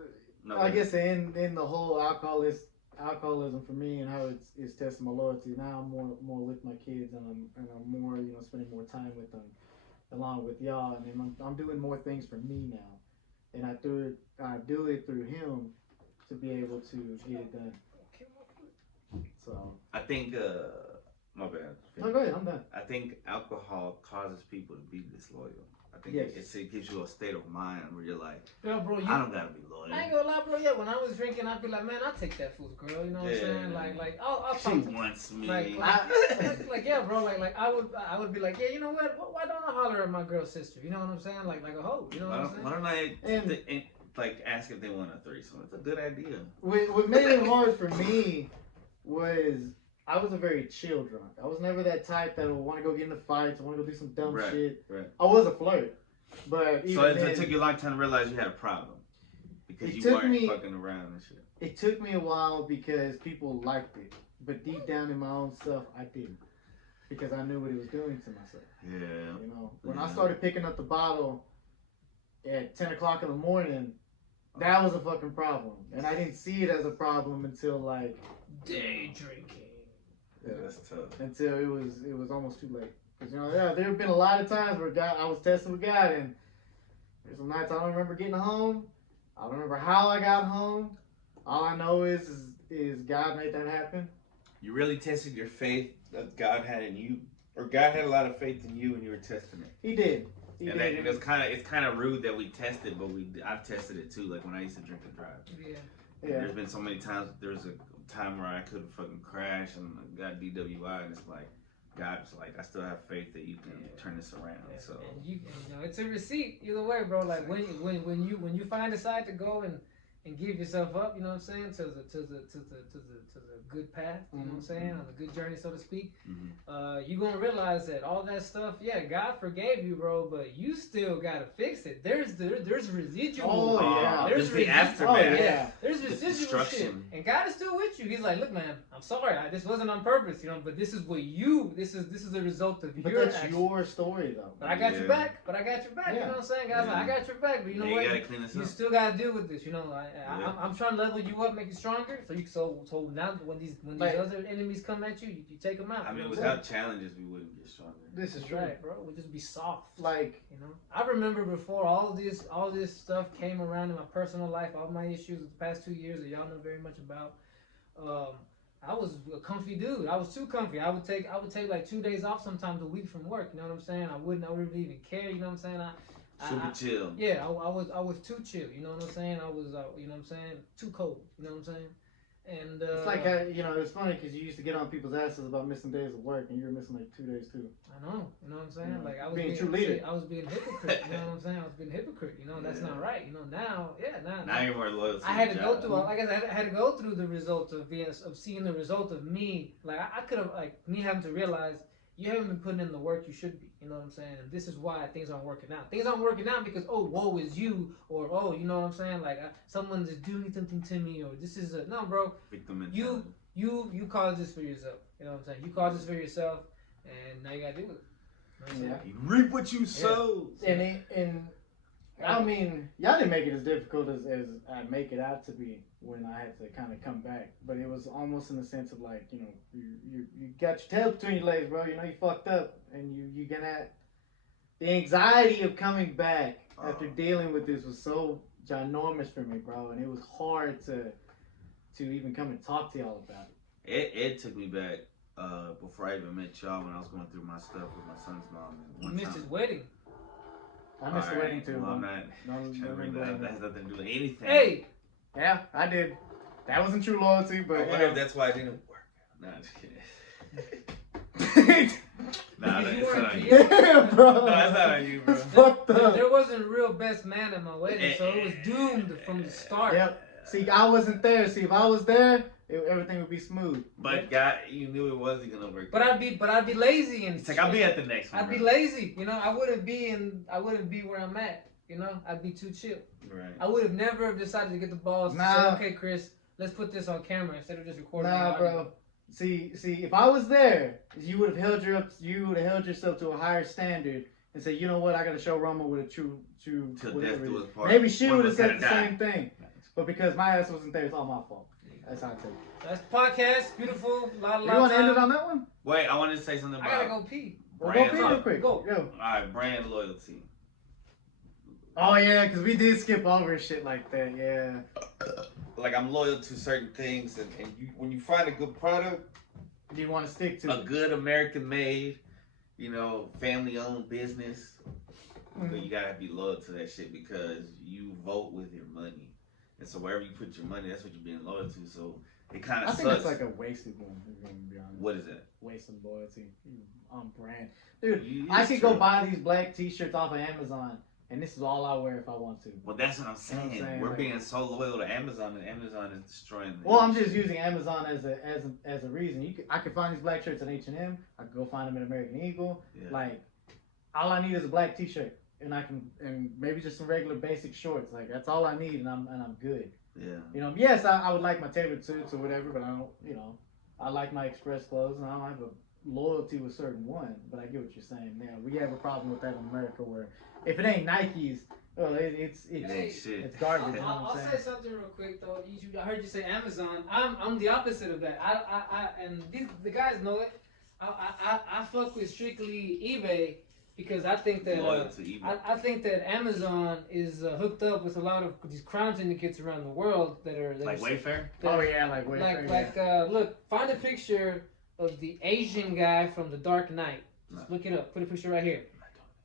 No, I guess in the whole alcoholism for me and how it's testing my loyalty. Now I'm more with my kids and I'm more spending more time with them, along with y'all. And I'm doing more things for me now, and I do it through him to be able to get it done. So I think. My bad. no, go ahead. I'm done. I think alcohol causes people to be disloyal. I think Yes. it gives you a state of mind where you're like, Yo, bro, I don't gotta be loyal. I ain't gonna lie, bro. Yeah, when I was drinking, I'd be like, man, I'll take that fool's girl. You know what I'm saying? Like, I'll She talk to wants me. like, yeah, bro. Like, I would be like, yeah, you know what? Why don't I holler at my girl's sister? You know what I'm saying? Like a hoe. You know what I'm saying? Why don't I And- like ask if they want a threesome? It's a good idea. What made it hard for me was I was a very chill drunk. I was never that type that would want to go get into fights, want to go do some dumb Right, shit. right. I was a flirt, but even So then, it took you a long time to realize you had a problem because It you took weren't me- fucking around and shit. it took me a while because people liked it, but deep down in my own stuff, I didn't, because I knew what it was doing to myself. Yeah. When I Yeah. started picking up the bottle at 10 o'clock in the morning, that was a fucking problem, and I didn't see it as a problem until like Day drinking. Yeah, that's tough. until it was almost too late. Because there have been a lot of times where I was testing with God, and there's some nights I don't remember getting home. I don't remember how I got home. All I know is God made that happen. You really tested your faith that God had in you, or God had a lot of faith in you, and you were testing it. He did. He And did. it's kind of rude that we tested, but I've tested it too. Like when I used to drink and drive. Yeah. Yeah. There's been so many times. There's a time where I could have fucking crashed and got DWI, and it's like God's like, I still have faith that you can turn this around. Yeah, So and you know, it's a receipt either way, bro. Like when you find decide to go and give yourself up, you know what I'm saying, to the good path, you know what I'm saying, on the good journey, so to speak. You gonna realize that all that stuff, yeah, God forgave you, bro, but you still gotta fix it. There's residual. Oh, yeah. There's the residual. aftermath. Oh, yeah. There's residual shit, destruction. and God is still with you. He's like, look, man, I'm sorry, this wasn't on purpose, you know, but this is a result of But your that's actions. your story, though. But I got your Yeah. back. You know what I'm saying, guys? Yeah. Like, I got your back. But you know Yeah, you what? gotta clean this You up. still gotta deal with this. You know, Yeah. I'm trying to level you up, make you stronger. So now when these Like- other enemies come at you, you take them out. I you mean, know? without challenges, we wouldn't get stronger. This is That's true. right, bro. We'll just be soft. Like, You know, I remember before all this stuff came around in my personal life, all my issues of the past 2 years that y'all know very much about. I was a comfy dude. I was too comfy. I would take like 2 days off sometimes a week from work. You know what I'm saying? I wouldn't really even care. You know what I'm saying? Super chill. Yeah, I was too chill. You know what I'm saying? I was, you know what I'm saying? Too cold. You know what I'm saying? And it's like, it's funny because you used to get on people's asses about missing days of work, and you were missing like 2 days too. I know. You know what I'm saying? Yeah. Like I was Being true leader. I was being hypocrite. You know what I'm saying? I was being hypocrite. You know that's Yeah. not right. You know now, Now you're more loyal to I had your to go job. through. Like I said, I had to go through the result of seeing the result of me. Like I could have, like me having to realize you haven't been putting in the work you should be. You know what I'm saying? And this is why things aren't working out. Things aren't working out because woe is you, or you know what I'm saying? Like someone's doing something to me, or this is no, bro. Victim mentality. You caused this for yourself. You know what I'm saying? You caused this for yourself, and now you gotta deal with it. You know what I'm saying? You reap what you sow. And I mean, y'all didn't make it as difficult as I make it out to be when I had to kind of come back. But it was almost in the sense of like, you got your tail between your legs, bro. You know you fucked up, and you gonna the anxiety of coming back after dealing with this was so ginormous for me, bro, and it was hard to even come and talk to y'all about it. It took me back before I even met y'all when I was going through my stuff with my son's mom. You One missed time. his wedding. I missed the Alright, wedding too. Well, I'm man. not No, trying to no, bring no, that up. no. That has nothing to do with anything. Hey, Yeah, I did. That wasn't true loyalty, I but wonder if that's why it didn't work. Nah, I'm just kidding. Nah, Because you that's weren't not on you. here. Yeah, bro. No, that's not on you, bro. It's fucked up. There wasn't a real best man at my wedding, so it was doomed from the start. Yep. See, I wasn't there. See, if I was there, everything would be smooth. But God, you knew it wasn't gonna work. But I'd be lazy and It's like I'll be at the next one. I'd be bro. lazy, you know. I wouldn't be where I'm at, you know. I'd be too chill. Right. I would have never have decided to get the balls to Nah. say, okay, Chris, let's put this on camera instead of just recording. the Nah, audio. bro. See, if I was there, you would have held yourself to a higher standard and said, you know what, I got to show Roma with a true Till death whatever. do us part. Maybe she One would of have us said the gotta same thing. But because my ass wasn't there, it's all my fault. That's how I take it. That's the podcast. Beautiful. Lot You want to end it time. on that one? Wait, I wanted to say something I about. gotta go pee. Well, Brand go pee real quick. Go. Go. Alright, brand loyalty. Oh yeah, because we did skip over shit like that. Yeah. Like I'm loyal to certain things, and you, when you find a good product, You want to stick to a it. good American made, family owned business, Mhm. but you gotta be loyal to that shit because you vote with your money, and so wherever you put your money, that's what you're being loyal to. So it kind I of think sucks. that's like a wasted one. If you're gonna be honest. What is that? Wasted loyalty on brand, dude. You- I it's could go true. buy these black T-shirts off of Amazon, and this is all I wear if I want to. Well, that's what I'm saying. You know what I'm saying? We're Like- being so loyal to Amazon, and Amazon is destroying. The Well, I'm industry. just using Amazon as a reason. I could find these black shirts at H&M. I could go find them at American Eagle. Yeah. Like, all I need is a black T-shirt, and maybe just some regular basic shorts. Like that's all I need, and I'm good. Yeah. Yes, I would like my tailored suits or whatever, but I don't. I like my express clothes, and I don't have a loyalty with certain one. But I get what you're saying. Yeah, we have a problem with that in America, where if it ain't Nikes, well, it's It ain't shit. it's garbage. You know I'll what I'm say saying? something real quick though. I heard you say Amazon. I'm the opposite of that. And the guys know it. I fuck with strictly eBay because I think that Loyal to eBay. I think that Amazon is hooked up with a lot of these crime syndicates around the world that are Like Wayfair. Oh yeah, like Wayfair, look, find a picture of the Asian guy from The Dark Knight. Just No. look it up. Put a picture right here.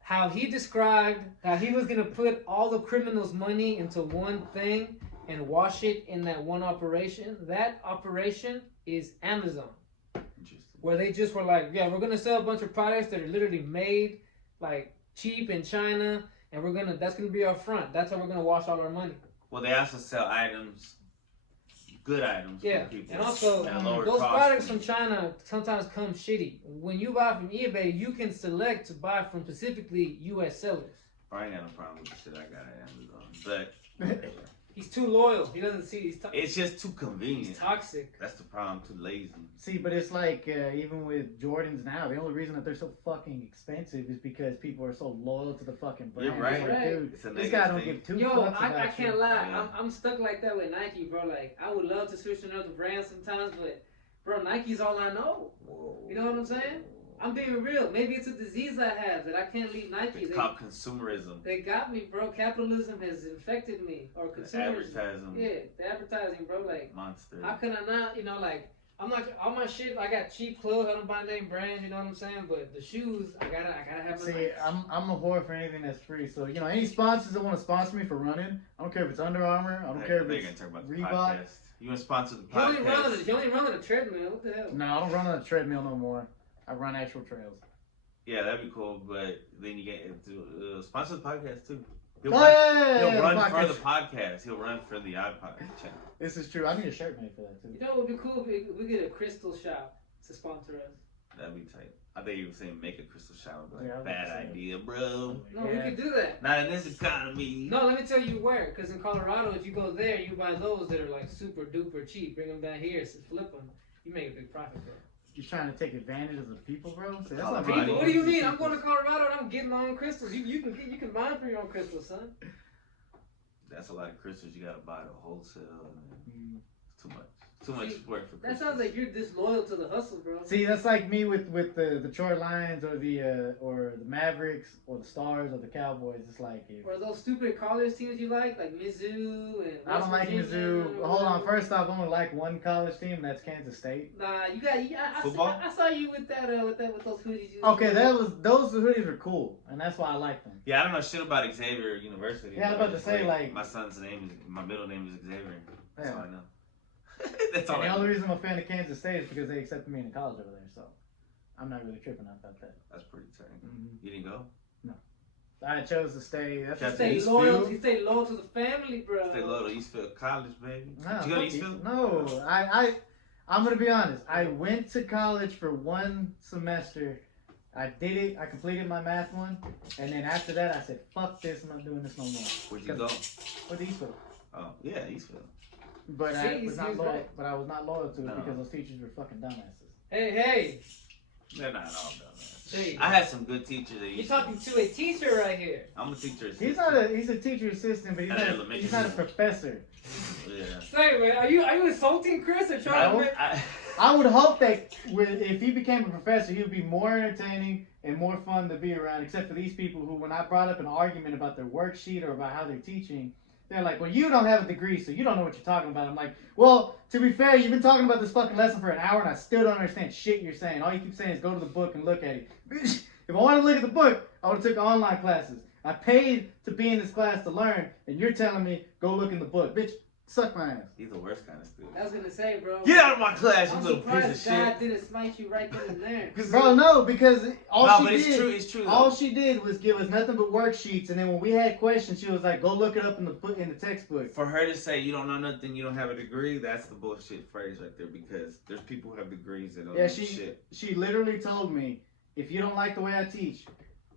How he described how he was gonna put all the criminals' money into one thing and wash it in that one operation. That operation is Amazon, Interesting. where they just were like, yeah, we're gonna sell a bunch of products that are literally made like cheap in China, and that's gonna be our front. That's how we're gonna wash all our money. Well, they also sell items, good items Yeah, for people. and also at a lower those cost. products from China sometimes come shitty. When you buy from eBay, you can select to buy from specifically U.S. sellers. I ain't got no problem with the shit I got at Amazon, but He's too loyal. He doesn't see. it's just too He's convenient. toxic. That's the problem. Too lazy. See, but it's like even with Jordans now, the only reason that they're so fucking expensive is because people are so loyal to the fucking brand. You're right. It's like, Right. dude, It's a this guy negative don't thing. give two Yo, fucks I about can't you. lie. Yeah. I'm stuck like that with Nike, bro. Like, I would love to switch to another brand sometimes, but, bro, Nike's all I know. You know what I'm saying? I'm being real. Maybe it's a disease I have that I can't leave Nike. It's called consumerism. They got me, bro. Capitalism has infected me. Or The consumerism. advertising Yeah, the advertising, bro. Like, monster. how can I not, I'm not, all my shit, I got cheap clothes. I don't buy name brands, you know what I'm saying? But the shoes, I gotta have my See, Nikes. I'm a whore for anything that's free. So any sponsors that want to sponsor me for running, I don't care if it's Under Armour, I don't care if They're it's gonna talk about the Reebok. podcast. You want to sponsor the He only podcast? run on a treadmill. What the hell? No, I don't run on a treadmill no more. I run actual trails. Yeah, that'd be cool. But then you get to sponsor the podcast too. He'll Oh, run, yeah, he'll the run podcast. for the podcast. He'll run for the iPod channel. This is true. I need a shirt made for that too. You know what would be cool if we get a crystal shop to sponsor us. That'd be tight. I think you were saying make a crystal shower, but Yeah, I was bad about to say. idea, bro. No, we could do that. Not in this economy. No, let me tell you where. Because in Colorado, if you go there, you buy those that are like super duper cheap. Bring them down here, flip them. You make a big profit, bro. You're trying to take advantage of the people, bro. See, that's Colorado. not People, what do you mean? I'm going to Colorado and I'm getting my own crystals. You can buy them for your own crystals, son. That's a lot of crystals you gotta buy to wholesale. Mm. It's too much. Too much See, work for That crystals. sounds like you're disloyal to the hustle, bro. See, that's like me with the Detroit Lions or the Mavericks or the Stars or the Cowboys. It's like if Or those stupid college teams you like Mizzou and I don't West like Virginia Mizzou. or Hold on, whatever. first off, I only like one college team, and that's Kansas State. Nah, you got. Football? I saw you with that with those hoodies. You Okay, those hoodies are cool, and that's why I like them. Yeah, I don't know shit about Xavier University. Yeah, I was but about to it's say, like- my son's name is my middle name is Xavier. That's Yeah. all I know. That's all And I the know. only reason I'm a fan of Kansas State is because they accepted me into college over there. So I'm not really tripping about that. That's pretty tight. Mm-hmm. You didn't go? I chose to stay. That's Got a to You Eastfield? stay loyal to the family, bro. Stay low to Eastfield College, baby. No, Did you go to fuck Eastfield? East- No, I'm gonna be honest. I went to college for one semester. I did it. I completed my math one, and then after that, I said, "Fuck this! I'm not doing this no more." Where'd you go? With Eastfield. Oh, yeah, Eastfield. But See, I was he's not loyal. right. But I was not loyal to it No. because those teachers were fucking dumbasses. Hey, They're not all dumb, man. hey. I had some good teachers at You're Eastfield. talking to a teacher right here. I'm a teacher. He's not a. He's a teacher assistant, but At elementary he's not a school. professor. Yeah. Say, man, are you insulting Chris or trying No. to? I would hope that if he became a professor, he would be more entertaining and more fun to be around. Except for these people who, when I brought up an argument about their worksheet or about how they're teaching, they're like, "Well, you don't have a degree, so you don't know what you're talking about." I'm like, "Well, to be fair, you've been talking about this fucking lesson for an hour, and I still don't understand shit you're saying. All you keep saying is go to the book and look at it. Bitch, if I wanted to look at the book, I would have took online classes. I paid to be in this class to learn, and you're telling me go look in the book, bitch. Suck my ass." He's the worst kind of student. I was gonna say, bro. Get out of my class, you I'm little piece of surprised God shit. didn't smite you right then and there. Bro, no, because all No, she but did, it's true. It's true. all Though. she did was give us nothing but worksheets, and then when we had questions, she was like, "Go look it up in the book, in the textbook." For her to say you don't know nothing, you don't have a degree, that's the bullshit phrase right there. Because there's people who have degrees that don't Yeah, know she- shit. She literally told me, "If you don't like the way I teach,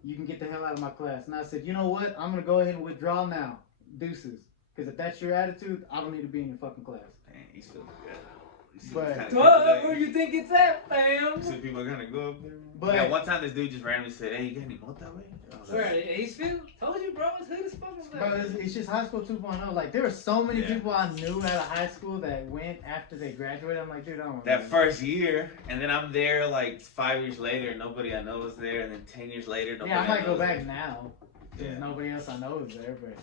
you can get the hell out of my class." And I said, "You know what? I'm gonna go ahead and withdraw now. Deuces. Because if that's your attitude, I don't need to be in your fucking class." Dang, he's feeling good. You see But- these kinda Where people you think it's at, that- fam? you see people are gonna go up there. But Yeah, one time this dude just randomly said, "Hey, you got any mota, way?" I was Where? like, Eastfield? Told you, bro. It's hood as fuck over bro, there. it's just high school 2.0. Like there were so many Yeah. people I knew out of high school that went after they graduated. I'm like, dude, I don't want that first year, and then I'm there like 5 years later, and nobody I know is there, and then 10 years later, nobody Yeah, I might know go is back there. now. There's Yeah. nobody else I know is there, but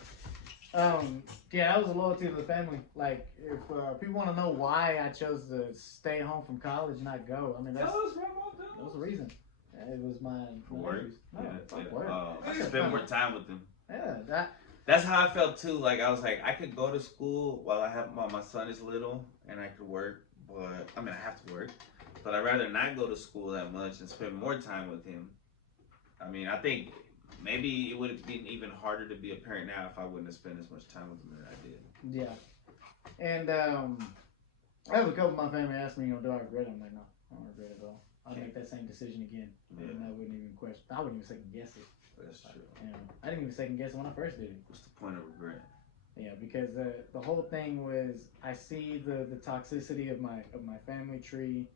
yeah, that was a loyalty to the family. Like, if people want to know why I chose to stay home from college and not go, I mean that's Tell us, Ramon, that tell was us. the reason. It was my For work? No, Yeah, fuck yeah. work. I could spend more time with them. Yeah, that. That's how I felt too. Like I was like, I could go to school while my son is little, and I could work. But I mean, I have to work. But I'd rather not go to school that much and spend more time with him. I mean, I think maybe it would have been even harder to be a parent now if I wouldn't have spent as much time with him as I did. Yeah, and I have a couple of my family ask me, do I regret it? I'm like, no, I don't regret it at all. I'd make that same decision again, Yeah. and I wouldn't even question. I wouldn't even second guess it. That's true. You know, I didn't even second guess it when I first did it. What's the point of regret? Yeah, because the whole thing was I see the toxicity of my family tree,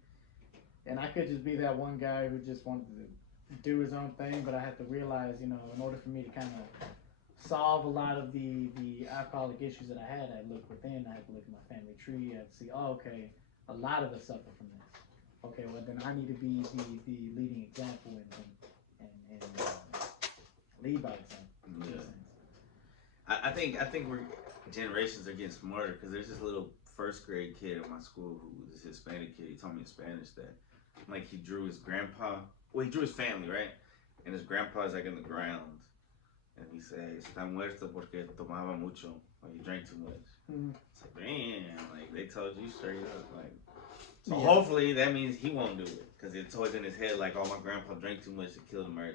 and I could just be that one guy who just wanted to do his own thing, but I had to realize, in order for me to kind of solve a lot of the alcoholic issues that I had look within. I had to look at my family tree. I had to see, a lot of us suffer from this. Okay, well then I need to be the leading example and lead by example. Yeah. I think we're generations are getting smarter because there's this little first grade kid in my school who is Hispanic kid. He told me in Spanish that like he drew his grandpa. Well, he drew his family, right? And his grandpa's like in the ground, and he said, "Está muerto porque tomaba mucho." Like he drank too much. Mhm. It's like, man, like they told you straight up, like. So Yeah. hopefully that means he won't do it because it's always in his head like, "Oh, my grandpa drank too much, it killed him early,"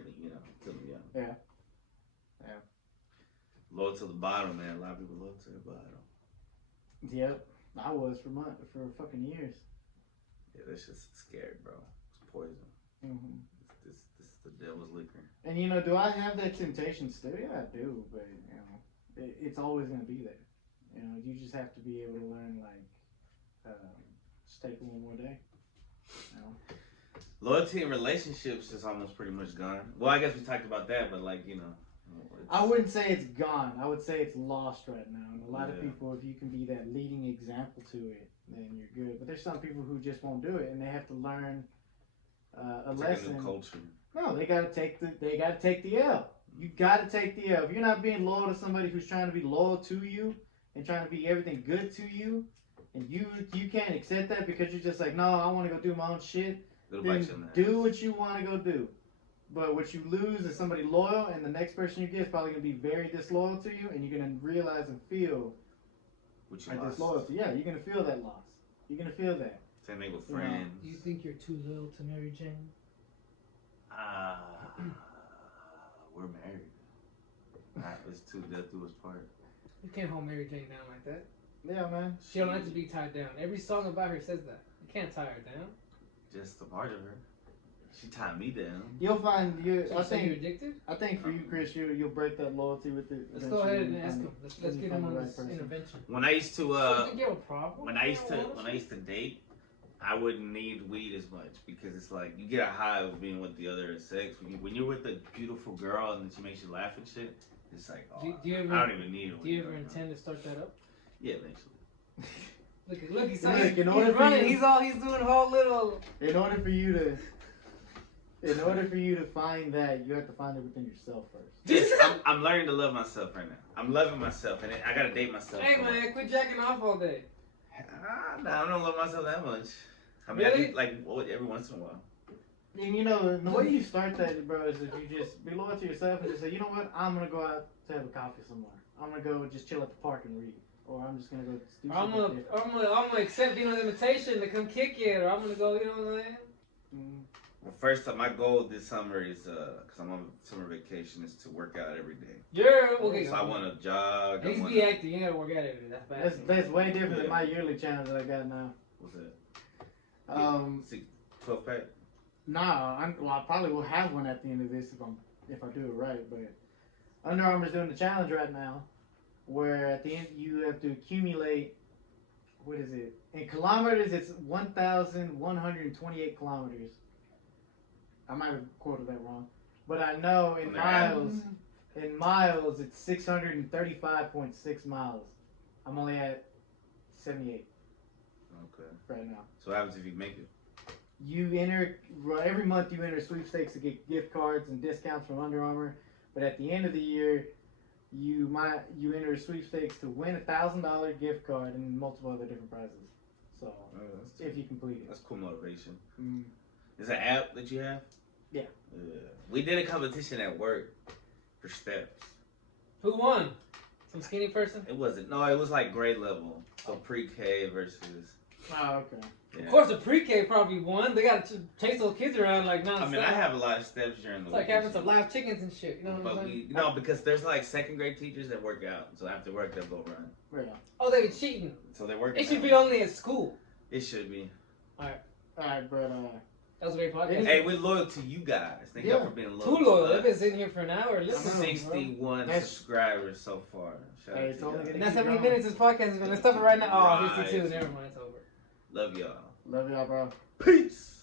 killed him young. Yeah. Yeah. Low to the bottom, man. A lot of people low to the bottom. Yep, I was for fucking years. Yeah, that's just scary, bro. It's poison. Mm-hmm. This the devil's liquor. And do I have that temptation still? Yeah, I do. But it's always gonna be there. You just have to be able to learn, like, just take it one more day. Loyalty in relationships is almost pretty much gone. Well, I guess we talked about that, but like it's, I wouldn't say it's gone. I would say it's lost right now. And a lot of Yeah. people, if you can be that leading example to it, then you're good. But there's some people who just won't do it, and they have to learn a it's like a lesson. new culture. No, they gotta take the L. You gotta take the L. If you're not being loyal to somebody who's trying to be loyal to you and trying to be everything good to you, and you can't accept that because you're just like, no, I want to go do my own shit. It'll Then bite you in the ass. do what you want to go do. But what you lose is somebody loyal, and the next person you get is probably gonna be very disloyal to you, and you're gonna realize and feel What you like lost. disloyalty. Yeah, you're gonna feel that loss. You're gonna feel that. Same thing with You know, friends. Do you think you're too loyal to Mary Jane? We're married. It's two death do us part. You can't hold Mary Jane down like that. Yeah, man. She don't have to be tied down. Every song about her says that. You can't tie her down. Just a part of her. She tied me down. You'll find you. So I you say you're think. addicted? I think for you, Chris, you'll break that loyalty with it. Let's go ahead and ask eventually him. Let's when you get find him the on right this person. intervention. When I used to I think you have a problem. when I used to date, I wouldn't need weed as much because it's like you get a high of being with the other sex. When you're with a beautiful girl and she makes you laugh and shit, it's like, oh, Do you ever, I don't even need it. Do you ever intend to start that up? Yeah, eventually. Look, he's Look, he's in order for running. you- He's doing whole little. In order for you to find that, you have to find it within yourself first. Yes, I'm learning to love myself right now. I'm loving myself, and I gotta date myself. Hey more. man, quit jacking off all day. No, I don't love myself that much. I mean, Really? I do, like every once in a while. And you know, the way you start that, bro, is that you just be loyal to yourself and just say, you know what, I'm gonna go out to have a coffee somewhere. I'm gonna go just chill at the park and read, or I'm just gonna go do I'm something different. gonna accept invitation to come kick it, or I'm gonna go. You know what I'm saying? Mm. Well, first time, my goal this summer is, cause I'm on summer vacation, is to work out every day. Yeah, okay. So I want to jog. At least I be wanna, active. You gotta work out every day. That's bad. That's way different than my yearly challenge that I got now. What's that? 12 pack. Nah, I probably will have one at the end of this if I do it right. But Under Armour's doing the challenge right now, where at the end you have to accumulate. What is it? In kilometers, it's 1,128 kilometers. I might have quoted that wrong, but I know in On the average? miles. In miles, it's 635.6 miles. I'm only at 78 Okay. right now. So what happens if you make it? You enter every month. You enter sweepstakes to get gift cards and discounts from Under Armour. But at the end of the year, you enter sweepstakes to win $1,000 gift card and multiple other different prizes. So if you complete it, That's cool motivation. mm. Is an app that you have? Yeah. We did a competition at work for steps. Who won? Some skinny person? It wasn't. No, it was like grade level. So pre-K versus. Oh, okay. Yeah. Of course, the pre-K probably won. They gotta chase those kids around like nonstop. I mean, I have a lot of steps during the It's like week and having some shit. live chickens and shit. You know what But I'm saying? because there's like second grade teachers that work out. So after work, they'll go run. Yeah. Oh, they be cheating. So they work. It should be only at school. It should be. All right, but That was a great podcast. Hey, we're loyal to you guys. Thank Yeah. y'all for being loyal. Too loyal. to They've us. been sitting here for an hour listening. 61 That's- subscribers so far. Shout Hey, out it's to only y'all. gonna And that's how keep many going. minutes this podcast has been. Let's stop it right now. Oh, Right. 52. Never mind. It's over. Love y'all. Love y'all, bro. Peace.